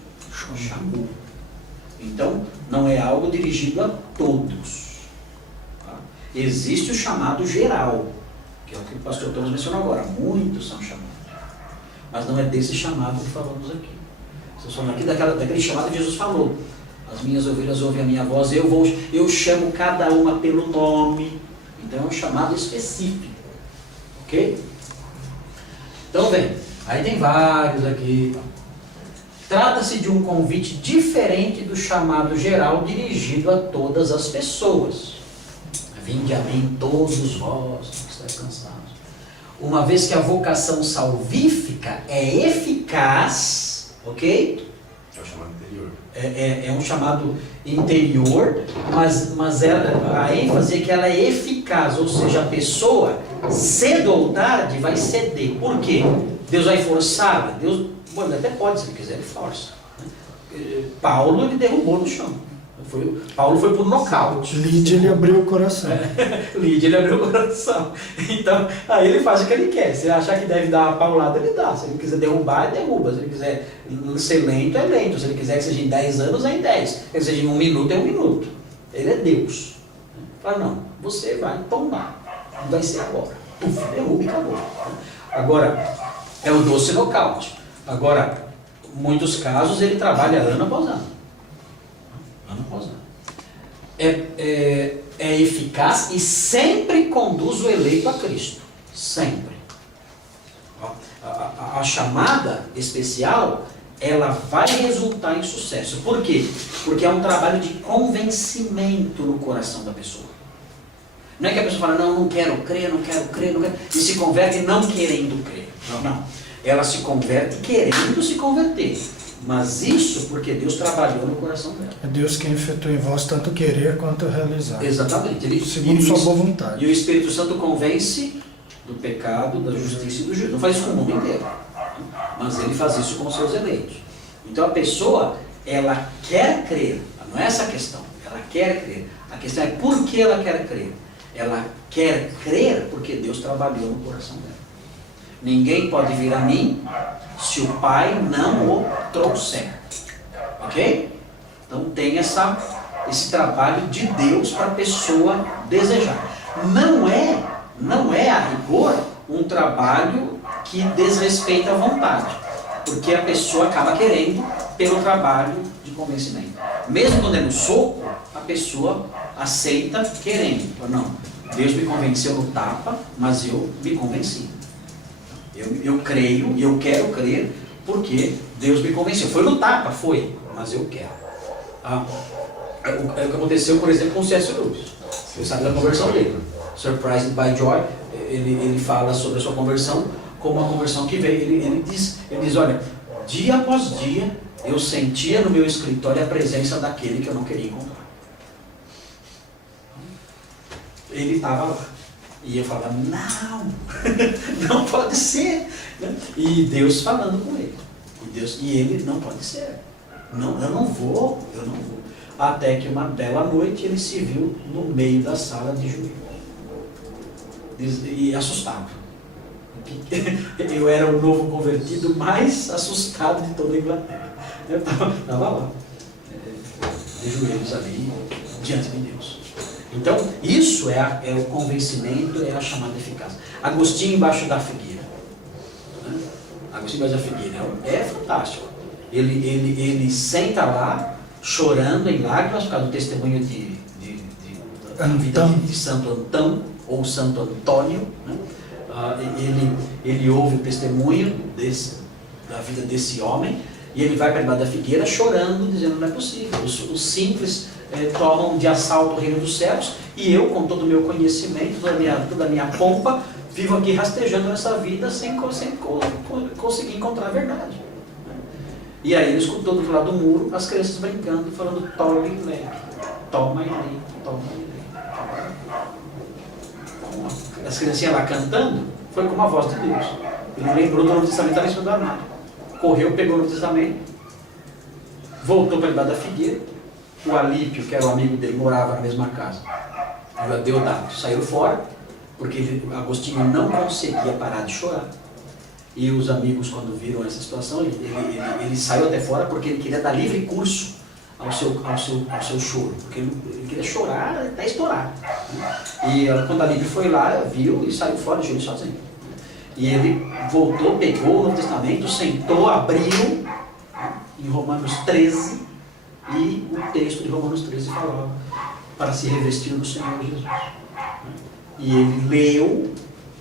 chamou. Então, não é algo dirigido a todos. Tá? Existe o chamado geral, que é o que o pastor Thomas mencionou agora. Muitos são chamados. Mas não é desse chamado que falamos aqui. Estamos falando aqui daquele chamado que Jesus falou. As minhas ovelhas ouvem a minha voz, eu chamo cada uma pelo nome. Então é um chamado específico. Ok? Então vem, aí tem vários aqui. Trata-se de um convite diferente do chamado geral dirigido a todas as pessoas. Vinde a mim todos vós que estáis cansados. Uma vez que a vocação salvífica é eficaz, ok? É o chamado interior. É um chamado interior, mas a ênfase é que ela é eficaz, ou seja, a pessoa, cedo ou tarde, vai ceder. Por quê? Deus vai forçar? Deus, bom, ele até pode, se ele quiser, ele força. Paulo, ele derrubou no chão. Paulo foi por nocaute. Lídia, ele abriu o coração. Lídia, ele abriu o coração. Então, aí ele faz o que ele quer. Se ele achar que deve dar uma paulada, ele dá. Se ele quiser derrubar, ele derruba. Se ele quiser ser lento, é lento. Se ele quiser que seja em 10 anos, é em 10. Se ele seja em 1 minuto, é 1 minuto. Ele é Deus. Fala, não, você vai tombar. Não vai ser agora. Puf, derruba e acabou. Agora, é o doce nocaute. Agora, muitos casos ele trabalha ano após ano. Ano após ano. É eficaz e sempre conduz o eleito a Cristo. Sempre. A chamada especial, ela vai resultar em sucesso. Por quê? Porque é um trabalho de convencimento no coração da pessoa. Não é que a pessoa fala, não quero crer, não quero crer, e se converte não querendo crer. Não. Ela se converte querendo se converter. Mas isso porque Deus trabalhou no coração dela. É Deus quem efetua em vós tanto querer quanto realizar. Exatamente. Segundo sua boa vontade. E o Espírito Santo convence do pecado, da justiça e do juízo. Não faz isso com o mundo inteiro. Mas ele faz isso com os seus eleitos. Então a pessoa, ela quer crer. Não é essa a questão. Ela quer crer. A questão é por que ela quer crer. Ela quer crer porque Deus trabalhou no coração dela. Ninguém pode vir a mim se o Pai não o trouxer. Ok? Então tem esse trabalho de Deus para a pessoa desejar. Não é a rigor um trabalho que desrespeita a vontade. Porque a pessoa acaba querendo pelo trabalho de convencimento. Mesmo quando é no soco, a pessoa aceita querendo. Não, Deus me convenceu no tapa, mas eu me convenci. Eu creio e eu quero crer porque Deus me convenceu. Foi no tapa, foi, mas eu quero. É o que aconteceu, por exemplo, com o C.S. Lewis. Você sabe da conversão dele. Surprised by Joy, ele fala sobre a sua conversão como uma conversão que veio. Ele diz, olha, dia após dia eu sentia no meu escritório a presença daquele que eu não queria encontrar. Ele estava lá. E eu falava, não pode ser. E Deus falando com ele. E ele, não pode ser. Não, eu não vou. Até que uma bela noite ele se viu no meio da sala de joelhos. E assustado. Eu era o novo convertido mais assustado de toda a Inglaterra. Eu estava lá, de joelhos ali, diante de Deus. Então, isso é o convencimento, é a chamada eficaz. Agostinho embaixo da figueira. Agostinho embaixo da figueira é fantástico. Ele senta lá, chorando em lágrimas, por causa do testemunho da vida de Santo Antão, ou Santo Antônio. Né? Ele ouve o testemunho da vida desse homem, e ele vai para debaixo da figueira chorando, dizendo, não é possível. Os simples tomam de assalto o reino dos céus, e eu, com todo o meu conhecimento, toda a minha pompa, vivo aqui rastejando nessa vida sem conseguir encontrar a verdade. E aí ele escutou do lado do muro as crianças brincando, falando, toma e lê, toma e lê, toma e lê. As criancinhas lá cantando, foi como a voz de Deus. Ele lembrou do Novo Testamento, estava em cima do armário. Correu, pegou o Novo Testamento, voltou para debaixo da figueira. O Alípio, que era o amigo dele, morava na mesma casa. O Deodato saiu fora, porque Agostinho não conseguia parar de chorar. E os amigos, quando viram essa situação, ele saiu até fora porque ele queria dar livre curso ao seu choro. Porque ele queria chorar até estourar. E quando Alípio foi lá, viu e saiu fora de joelho sozinho. E ele voltou, pegou o Novo Testamento, sentou, abriu em Romanos 13, e o texto de Romanos 13 falava para se revestir do Senhor Jesus. E ele leu,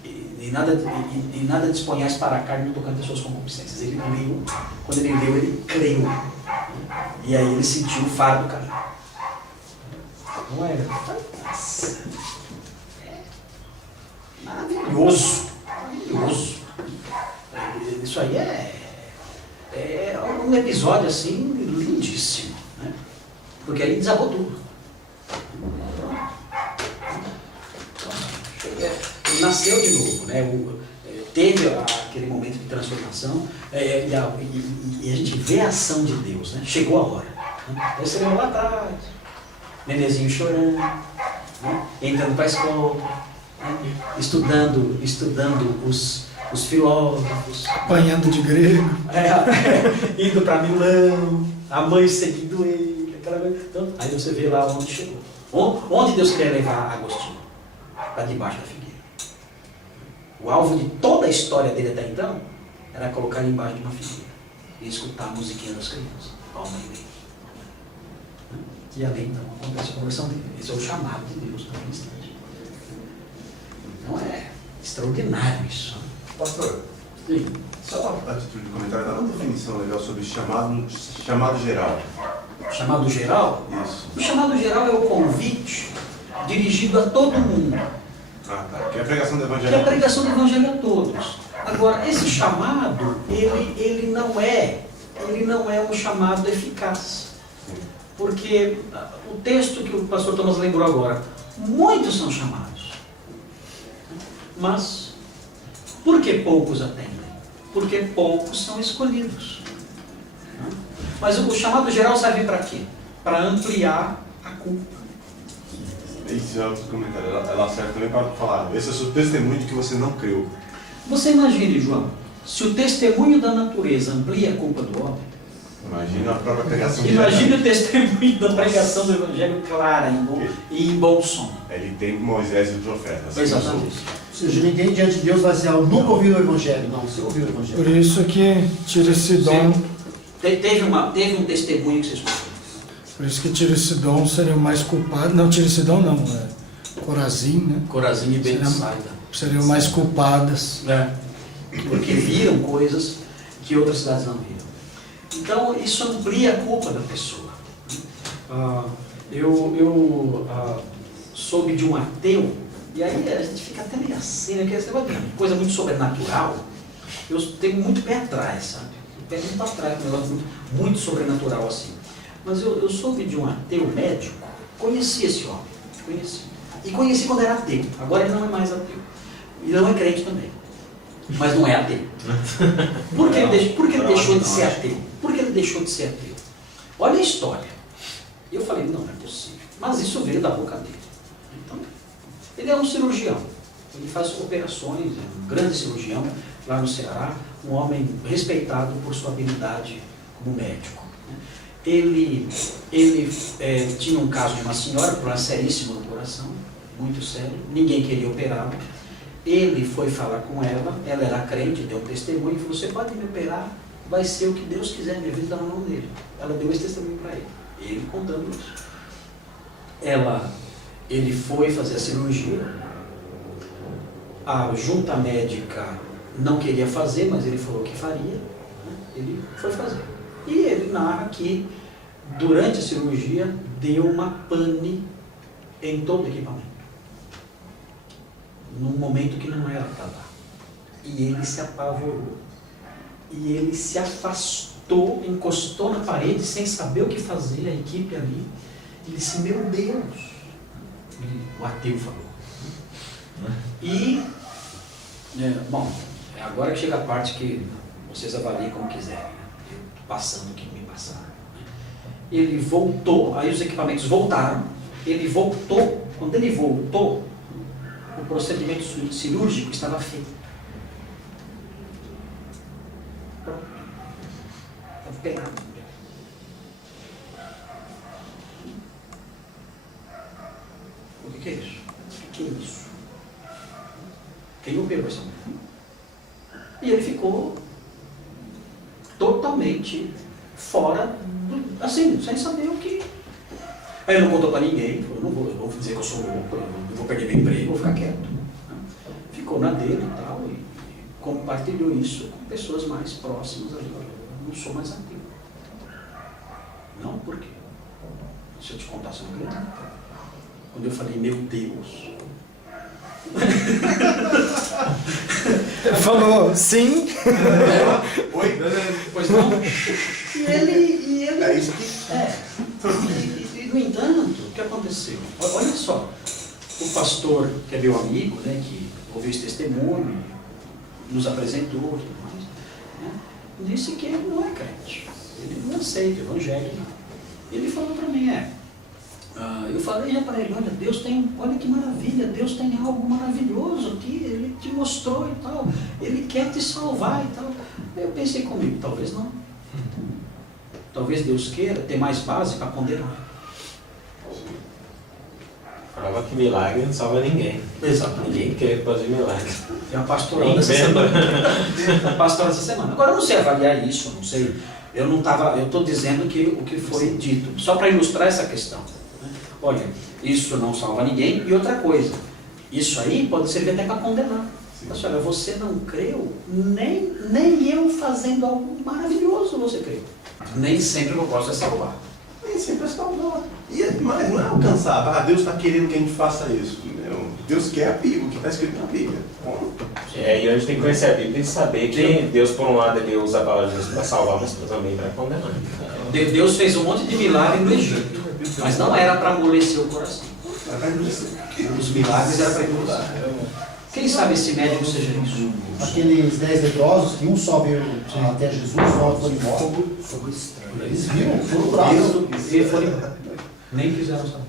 e nada disponhais para a carne no tocante às suas concupiscências. Ele leu, quando ele leu, ele creu. E aí ele sentiu o fardo cair. Não é? Maravilhoso. Maravilhoso. Isso aí é um episódio assim lindíssimo. Né? Porque aí desabou tudo. Ele nasceu de novo, né? Teve aquele momento de transformação, e a gente vê a ação de Deus, né? Chegou a hora. Né? Você leu lá atrás, nenenzinho chorando, né? Entrando para a escola, né? estudando os filósofos, apanhando de grego, indo para Milão, a mãe seguindo ele, aquela coisa. Então, aí você vê lá onde chegou. Onde Deus quer levar Agostinho? Para debaixo da figueira. O alvo de toda a história dele até então era colocar ele embaixo de uma figueira. e escutar a musiquinha das crianças, palma e meio. E ali então acontece a conversão dele. Esse é o chamado de Deus para o instante. Então é extraordinário isso. Pastor, Sim. só a título de comentário, dá uma definição legal sobre chamado geral. Chamado geral? Isso. O chamado geral é o convite dirigido a todo mundo. Ah, tá. Que é a pregação do Que é a Evangelho. pregação do Evangelho a todos. Agora, esse chamado, ele não é um chamado eficaz. Porque o texto que o pastor Thomas lembrou agora, muitos são chamados. Mas, por que poucos atendem? Porque poucos são escolhidos. Mas o chamado geral serve para quê? Para ampliar a culpa. Esse é outro comentário. Ela serve também para falar. Esse é o seu testemunho de que você não creu. Você imagine, João, se o testemunho da natureza amplia a culpa do homem, Imagina a própria pregação de imagine o testemunho da pregação do Evangelho clara e em bom som. Ele tem Moisés e os profetas. Exatamente. Ou seja, ninguém diante de Deus vai dizer, eu nunca ouvi o Evangelho. Não, você ouviu o Evangelho. Por isso que Tirissidon, Teve um testemunho que você escutou. por isso que Tirissidon seria o mais culpado. Não, Tirissidon não, Corazim, né? Corazim e Betsaida. Seriam mais culpadas. Porque viram coisas que outras cidades não viram. Então, isso amplia a culpa da pessoa. Eu soube de um ateu, e aí a gente fica até meio assim, né? Porque esse negócio de coisa muito sobrenatural, eu tenho muito pé atrás, sabe? Pé muito atrás, um negócio muito sobrenatural assim. Mas eu soube de um ateu médico, conheci esse homem, conheci. E conheci quando era ateu, agora ele não é mais ateu. E não é crente também, mas não é ateu. Por que ele deixou de ser ateu? Por que ele deixou de ser ateu? Olha a história. E eu falei, não é possível. Mas isso veio da boca dele. Então, ele é um cirurgião. Ele faz operações, é um grande cirurgião lá no Ceará, um homem respeitado por sua habilidade como médico. Ele tinha um caso de uma senhora, problema seríssimo no coração, muito sério, ninguém queria operá-la. Ele foi falar com ela era crente, deu um testemunho e falou, você pode me operar, vai ser o que Deus quiser, minha vida está na mão dele. Ela deu esse testemunho para ele contando isso. Ele foi fazer a cirurgia, a junta médica não queria fazer, mas ele falou que faria, né? Ele foi fazer. E ele narra que durante a cirurgia deu uma pane em todo o equipamento. Num momento que não era para dar. E ele se apavorou. E ele se afastou, encostou na parede sem saber o que fazer, a equipe ali. Ele disse, meu Deus. O ateu falou. E, bom, é agora que chega a parte que vocês avaliem como quiserem. Eu passando o que me passaram. Ele voltou, aí os equipamentos voltaram. Ele voltou, quando ele voltou, o procedimento cirúrgico estava feito. Estava pegado. O que é isso? O que é isso? Quem operou essa mulher? E ele ficou totalmente fora, assim, sem saber o que. Aí ele não contou para ninguém, falou, eu não vou dizer que eu sou louco, eu vou perder meu emprego, vou ficar quieto. Ficou na dele e tal, e compartilhou isso com pessoas mais próximas ali. Eu não sou mais ateu. Não, por quê? Se eu te contar, você não acredita. Quando eu falei, meu Deus. Ele falou, sim. Oi? Pois não? E ele... É isso aqui? E, no entanto, o que aconteceu? Olha só, o pastor, que é meu amigo, né, que ouviu esse testemunho, nos apresentou e tudo mais, né, disse que ele não é crente, ele não aceita o evangelho. Ele falou para mim, eu falei já para ele, olha, olha que maravilha, Deus tem algo maravilhoso aqui, Ele te mostrou e tal, Ele quer te salvar e tal. Eu pensei comigo, talvez não. Talvez Deus queira ter mais base para condenar. Prova que milagre não salva ninguém. Exato. Ninguém quer fazer milagre. É uma pastoral dessa semana. Uma pastoral dessa semana. Agora eu não sei avaliar isso, não sei. Eu estou dizendo o que foi dito, só para ilustrar essa questão. Né? Olha, isso não salva ninguém. E outra coisa, isso aí pode servir até para condenar. Mas olha, você não creu, nem eu fazendo algo maravilhoso você creu. Nem sempre eu posso salvar. Nem sempre é salvar. Mas não é alcançar. Deus está querendo que a gente faça isso. Deus quer a Bíblia, o que está escrito na Bíblia. E a gente tem que conhecer a Bíblia e saber que Deus, por um lado, ele usa a palavra de Deus para salvar, mas também para condenar. Deus fez um monte de milagre no Egito, mas não era para amolecer o coração. Os milagres eram para endurecer. Quem sabe esse médico seja isso? Aqueles 10 leprosos, que um só veio até Jesus, o outro foi embora. Eles viram, foram bravos. Nem quiseram saber.